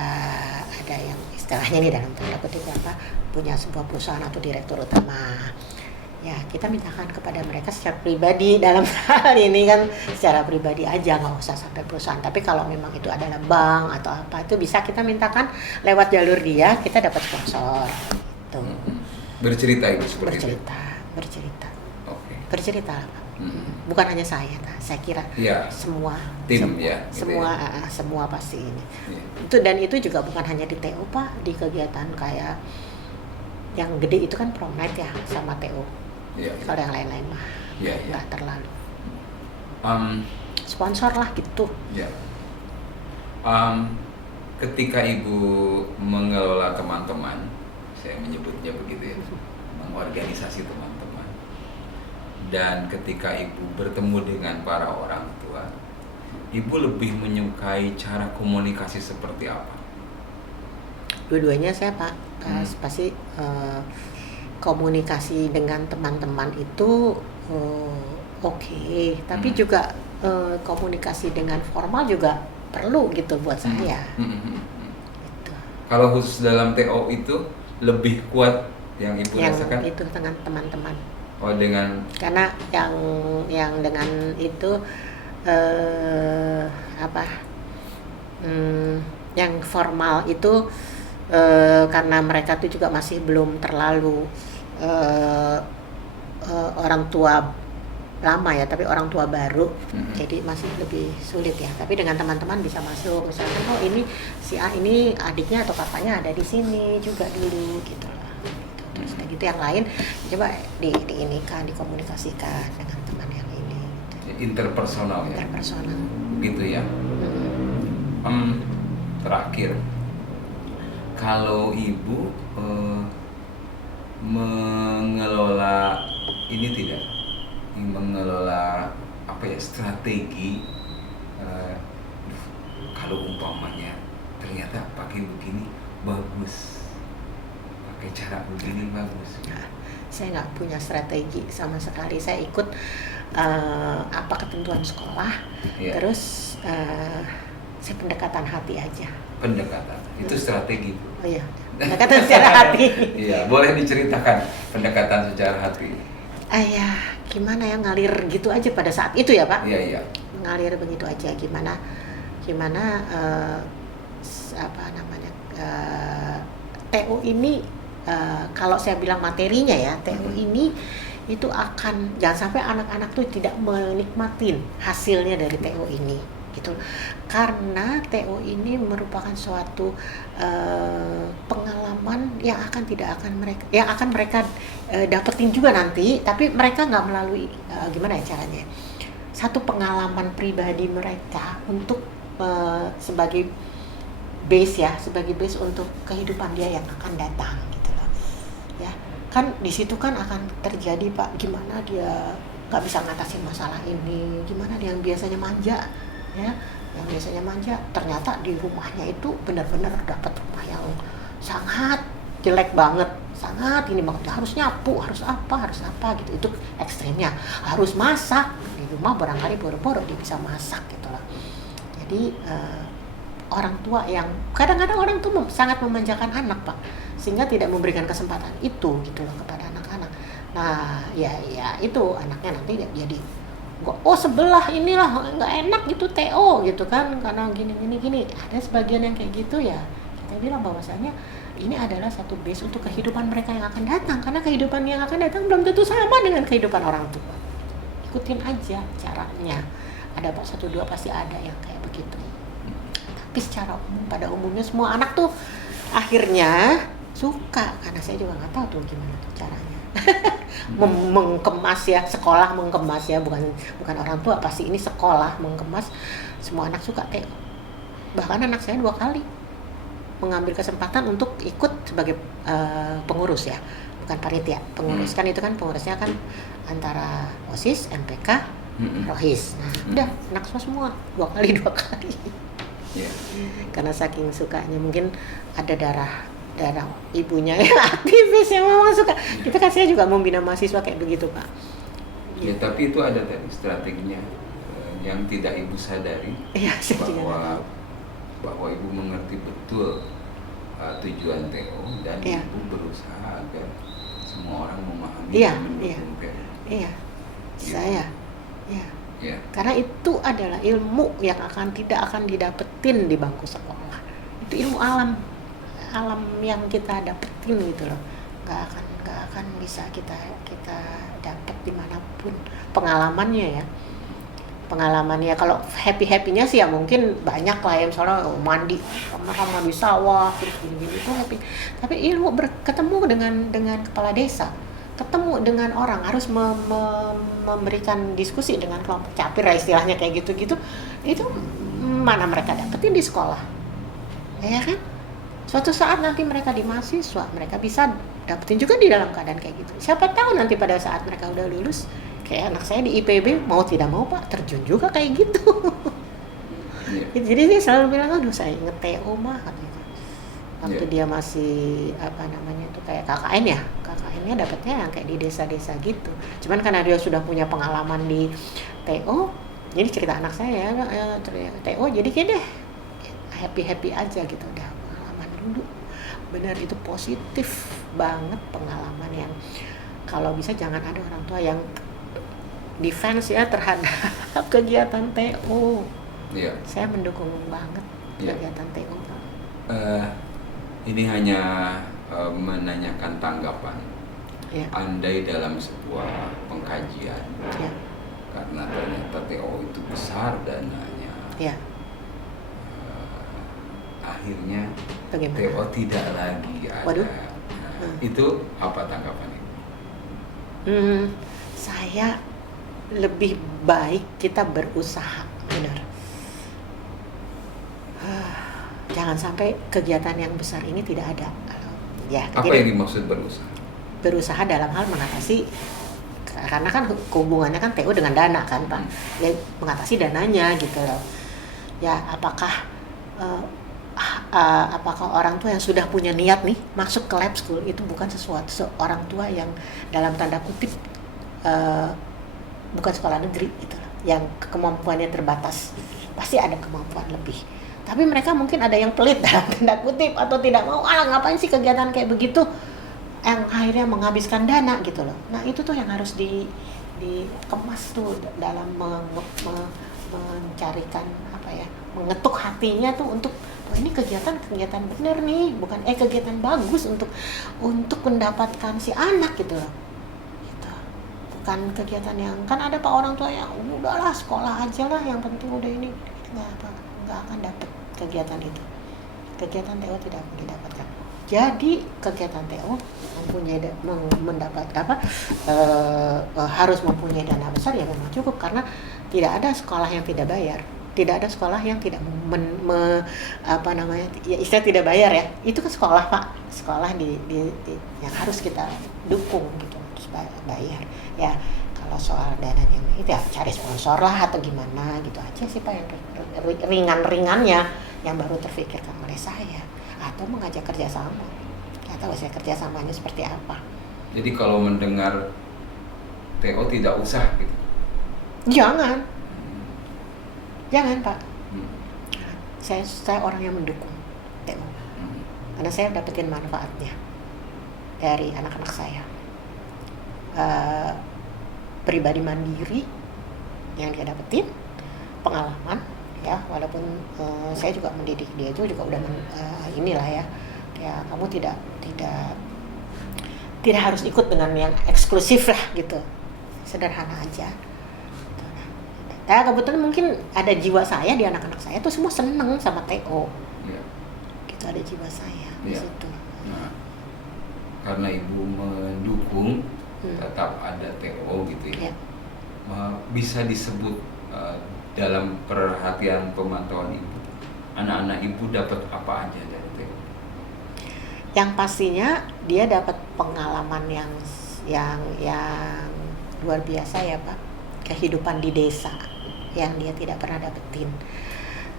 yang istilahnya nih dalam tanda kutip punya sebuah perusahaan atau direktur utama. Ya kita mintakan kepada mereka secara pribadi dalam hal ini kan, secara pribadi aja, nggak usah sampai perusahaan. Tapi kalau memang itu adalah bank atau apa, itu bisa kita mintakan lewat jalur dia, kita dapat sponsor gitu. Bercerita ibu seperti itu? Bercerita. Okay. Bercerita lah, Pak. Bukan hanya saya kira semua tim ya. Semua pasti ini. Itu juga bukan hanya di TO, Pak, di kegiatan kayak yang gede itu kan Promite ya sama TO. Kalau yang lain-lain mah nggak terlalu. Sponsor lah gitu. Ketika ibu mengelola teman-teman, saya menyebutnya begitu ya, mengorganisasi teman-teman, dan ketika ibu bertemu dengan para orang tua, ibu lebih menyukai cara komunikasi seperti apa? Dua-duanya saya, Pak, pasti komunikasi dengan teman-teman itu oke. Tapi juga komunikasi dengan formal juga perlu gitu buat saya. Gitu. Kalau khusus dalam TO itu lebih kuat yang ibu rasakan? Yang itu dengan teman-teman. Oh, dengan karena yang dengan itu yang formal itu karena mereka tuh juga masih belum terlalu orang tua lama ya, tapi orang tua baru, jadi masih lebih sulit ya. Tapi dengan teman-teman bisa masuk, misalkan ini si A ini adiknya atau kakaknya ada di sini juga dulu gitu lah. Terus gitu yang lain coba diinikan, dikomunikasikan dengan teman yang ini. Gitu. Interpersonal ya. Gitu ya. Terakhir, kalau ibu mengelola ini tidak, mengelola strategi kalau umpamanya ternyata pakai begini bagus, pakai cara begini bagus. Nah, saya nggak punya strategi sama sekali. Saya ikut apa ketentuan sekolah, Ya. terus saya pendekatan hati aja. Pendekatan itu strategi. Oh iya, pendekatan secara hati. Iya, boleh diceritakan pendekatan secara hati. Ya gimana ya, ngalir gitu aja pada saat itu ya Pak. Iya, iya. Ngalir begitu aja, gimana apa namanya, TO ini, kalau saya bilang materinya ya, TO ini itu akan, jangan sampai anak-anak tuh tidak menikmatin hasilnya dari TO ini gitu, karena TO ini merupakan suatu pengalaman yang akan mereka dapetin juga nanti, tapi mereka nggak melalui gimana ya caranya, satu pengalaman pribadi mereka untuk sebagai base untuk kehidupan dia yang akan datang gitu loh ya. Kan di situ kan akan terjadi Pak, gimana dia nggak bisa ngatasin masalah ini, gimana dia yang biasanya manja ya, yang biasanya manja ternyata di rumahnya itu benar-benar dapat rumah yang sangat jelek banget, sangat ini banget, harus nyapu, harus apa gitu, itu ekstrimnya, harus masak di rumah, barangkali boro-boro dia bisa masak gitu loh. Jadi orang tua yang kadang-kadang orang tuh sangat memanjakan anak Pak, sehingga tidak memberikan kesempatan itu gitu loh kepada anak-anak. Nah ya itu anaknya nanti jadi sebelah inilah nggak enak gitu TO gitu kan, karena gini. Ada sebagian yang kayak gitu ya, kita bilang bahwasanya ini adalah satu base untuk kehidupan mereka yang akan datang, karena kehidupan yang akan datang belum tentu sama dengan kehidupan orang tua. Ikutin aja caranya, ada Pak 1-2 pasti ada yang kayak begitu. Tapi secara umum, pada umumnya semua anak tuh akhirnya suka, karena saya juga nggak tahu tuh gimana tuh caranya. Mengkemas ya, sekolah mengkemas ya, bukan orang tua, pasti ini sekolah mengkemas, semua anak suka TO. Bahkan anak saya 2 kali mengambil kesempatan untuk ikut sebagai pengurus ya, bukan panitia, pengurus. Kan itu kan pengurusnya kan antara OSIS, MPK, Rohis. Nah udah anak semua 2 kali. Yeah. Karena saking sukanya, mungkin ada darah ibunya yang aktivis yang memang suka. Kita kan, saya juga membina mahasiswa kayak begitu Pak. Ya, tapi itu ada tadi strateginya yang tidak ibu sadari, bahwa ibu mengerti betul tujuan TO, dan ibu berusaha agar semua orang memahami dan mendukung TO. Iya. Saya. Ya. Karena itu adalah ilmu yang tidak akan didapetin di bangku sekolah. Itu ilmu alam yang kita dapetin gitu loh. Gak akan bisa kita dapat dimanapun. Pengalamannya kalau happy-happynya sih ya mungkin banyak lah ya, misalnya mandi sawah terus gini itu happy. Tapi ilmu ketemu dengan kepala desa, ketemu dengan orang, harus memberikan diskusi dengan kelompok capir istilahnya kayak gitu-gitu, itu mana mereka dapetin di sekolah ya kan. Suatu saat nanti mereka di mahasiswa, mereka bisa dapetin juga di dalam keadaan kayak gitu. Siapa tahu nanti pada saat mereka udah lulus, kayak anak saya di IPB, mau tidak mau Pak terjun juga kayak gitu. Jadi dia selalu bilang, aduh saya inget TO mah gitu. Waktu dia masih kayak KKN-nya dapatnya yang kayak di desa-desa gitu. Cuman karena dia sudah punya pengalaman di TO, jadi cerita anak saya TO, jadi kayak deh happy aja gitu, udah pengalaman dulu. Benar, itu positif banget pengalaman yang kalau bisa jangan ada orang tua yang defense ya terhadap kegiatan TO. Iya. Saya mendukung banget kegiatan TO. Ini hanya menanyakan tanggapan. Andai dalam sebuah pengkajian, karena ternyata TO itu besar dananya, akhirnya bagaimana? TO tidak lagi ada. Itu apa tanggapannya? Saya lebih baik kita berusaha, benar. Jangan sampai kegiatan yang besar ini tidak ada. Ya, apa yang dimaksud berusaha? Berusaha dalam hal mengatasi, karena kan hubungannya kan TO dengan dana kan Pak. Ya mengatasi dananya gitu loh. Ya apakah apakah orang tua yang sudah punya niat nih masuk ke lab school itu bukan sesuatu orang tua yang dalam tanda kutip uh, bukan sekolah negeri gitu loh, yang kemampuannya terbatas, pasti ada kemampuan lebih. Tapi mereka mungkin ada yang pelit dalam tanda kutip atau tidak mau, ngapain sih kegiatan kayak begitu, yang akhirnya menghabiskan dana gitu loh. Nah itu tuh yang harus dikemas tuh dalam mencarikan apa ya, mengetuk hatinya tuh untuk ini kegiatan bener nih, bukan kegiatan bagus untuk mendapatkan si anak gitu loh. Gitu. Bukan kegiatan yang kan ada pak orang tua yang udahlah sekolah aja lah, yang penting udah ini, nggak akan dapat kegiatan itu. Kegiatan TO tidak akan didapatkan. Jadi kegiatan TO harus mempunyai dana besar ya memang cukup, karena tidak ada sekolah yang tidak bayar, tidak ada sekolah yang tidak istilah tidak bayar ya. Itu kan sekolah pak, sekolah di yang harus kita dukung gitu, harus bayar ya. Kalau soal dananya itu ya cari sponsor lah atau gimana gitu aja sih pak, yang ringan-ringannya yang baru terfikirkan oleh saya, atau mengajak kerjasama. Atau saya kerjasamanya seperti apa. Jadi kalau mendengar TO tidak usah gitu? Jangan pak. Saya orang yang mendukung TO, karena saya dapetin manfaatnya dari anak-anak saya. Pribadi mandiri yang dia dapetin, pengalaman ya, walaupun saya juga mendidik dia itu juga udah inilah ya kamu tidak harus ikut dengan yang eksklusif lah gitu, sederhana aja. Nah kebetulan mungkin ada jiwa saya di anak-anak saya tuh semua seneng sama TO ya. Gitu, ada jiwa saya di situ. Nah, karena ibu mendukung tetap ada TO gitu ya. Bisa disebut dalam perhatian pemantauan ibu, anak-anak ibu dapat apa aja dari TO? Yang pastinya dia dapat pengalaman yang luar biasa ya pak, kehidupan di desa yang dia tidak pernah dapetin.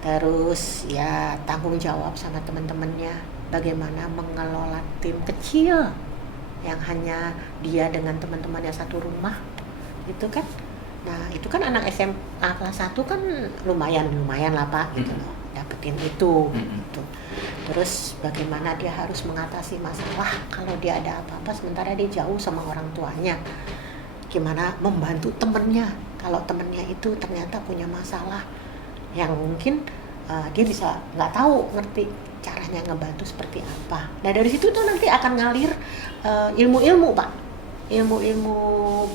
Terus ya tanggung jawab sama teman-temannya, bagaimana mengelola tim kecil yang hanya dia dengan teman-temannya satu rumah gitu kan. Nah itu kan anak SMA kelas 1 kan lumayan lah pak gitu loh, dapetin itu gitu. Terus bagaimana dia harus mengatasi masalah kalau dia ada apa-apa sementara dia jauh sama orang tuanya, gimana membantu temennya kalau temennya itu ternyata punya masalah yang mungkin dia bisa nggak tahu ngerti caranya ngebantu seperti apa. Nah dari situ tuh nanti akan ngalir ilmu-ilmu pak, ilmu-ilmu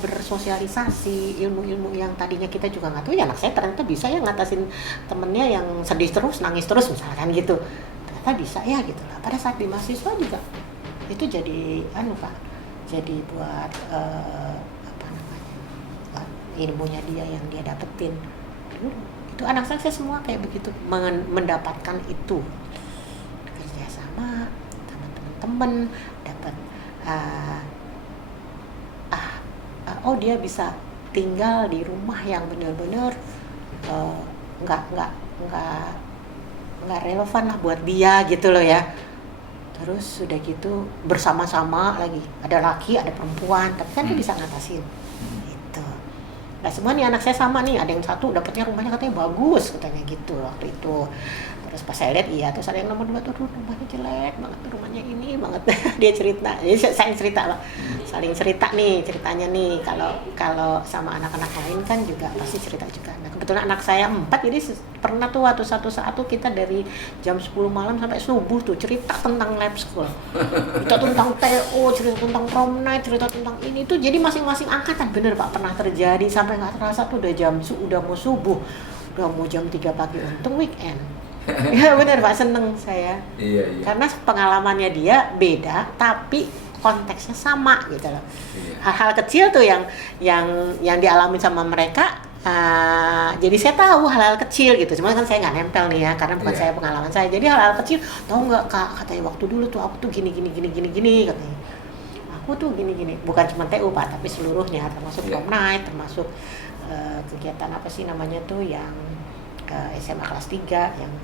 bersosialisasi, ilmu-ilmu yang tadinya kita juga nggak tahu ya. Anak saya ternyata bisa ya ngatasin temennya yang sedih terus, nangis terus misalkan gitu, ternyata bisa ya gitu lah. Pada saat di mahasiswa juga itu jadi pak, jadi buat ilmunya dia yang dia dapetin. Itu anak saya semua kayak begitu, mendapatkan itu kerjasama sama teman-teman, dapat dia bisa tinggal di rumah yang benar-benar nggak relevan lah buat dia gitu loh ya. Terus udah gitu bersama-sama lagi, ada laki ada perempuan, tapi kan dia bisa ngatasin gitu. Nah semua nih anak saya sama nih, ada yang satu dapatnya rumahnya katanya bagus katanya gitu waktu itu. Terus pas saya lihat iya, terus ada yang nomor 2 tuh rumahnya jelek banget, rumahnya ini banget. Dia cerita, jadi saya cerita lah, saling cerita nih ceritanya nih. Kalau sama anak-anak lain kan juga pasti cerita juga. Nah kebetulan anak saya 4, jadi pernah tuh satu saat tuh kita dari jam 10 malam sampai subuh tuh cerita tentang lab school, cerita tentang TO, cerita tentang prom night, cerita tentang ini tuh. Jadi masing-masing angkatan bener pak pernah terjadi sampai nggak terasa tuh udah mau subuh, udah mau jam 3 pagi, untung weekend. Ya benar pak, seneng saya. Iya. Karena pengalamannya dia beda tapi konteksnya sama gitu loh. Iya. Hal-hal kecil tuh yang dialami sama mereka, jadi saya tahu hal-hal kecil gitu. Cuma kan saya nggak nempel nih ya, karena bukan saya pengalaman saya. Jadi hal-hal kecil, tahu nggak kak, katanya waktu dulu tuh aku tuh gini katanya. Aku tuh gini, bukan cuma TU pak, tapi seluruhnya, termasuk prom night, termasuk kegiatan apa sih namanya tuh yang SMA kelas 3 yang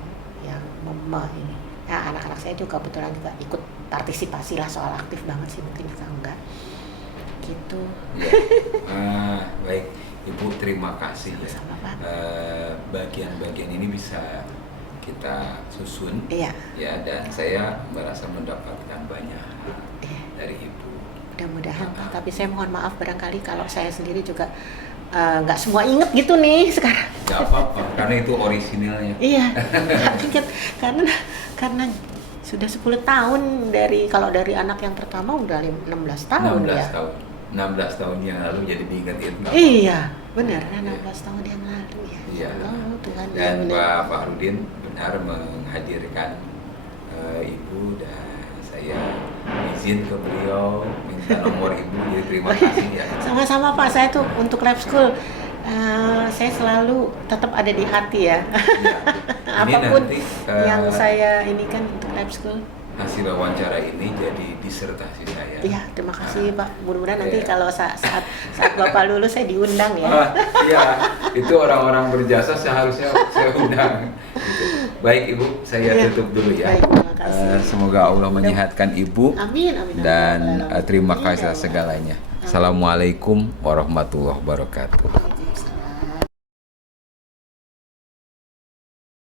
mama ini Nah, anak-anak saya juga kebetulan juga ikut partisipasi lah, soal aktif banget sih mungkin juga enggak. Gitu. Ya. Baik, Ibu, terima kasih ya. Sama-sama, Pak. Bagian-bagian ini bisa kita susun, Iya. ya, dan saya merasa mendapatkan banyak hal Iya. dari Ibu. Mudah-mudahan Pak, tapi saya mohon maaf barangkali kalau saya sendiri juga nggak semua inget gitu nih sekarang. Gak apa-apa, karena itu orisinilnya. Iya, inget karena sudah 10 tahun kalau dari anak yang pertama udah 16 tahun 16 ya. tahun. 16 tahun yang lalu jadi diingat-ingat. Iya, benar, 16 tahun yang lalu ya. Iya. Allah, Tuhan. Dan benar. Pak Fahrudin benar menghadirkan Ibu, dan saya izin ke beliau minta nomor Ibu, jadi terima kasih ya. Sama-sama Pak, saya tuh untuk lab school saya selalu tetap ada di hati ya. Ya. Ini Apapun nanti, yang saya ini kan untuk lab school. hasil wawancara ini jadi disertasi saya. Iya, terima kasih Pak. Mudah-mudahan nanti Iya. kalau saat Bapak lulus saya diundang ya. Iya, itu orang-orang berjasa seharusnya saya undang. Gitu. Baik Ibu, saya Iya. tutup dulu ya. Baik, terima kasih. Semoga Allah menyehatkan Ibu. Amin, amin. Dan amin. terima Amin, kasih ya atas Allah. segalanya. Assalamualaikum warahmatullahi wabarakatuh.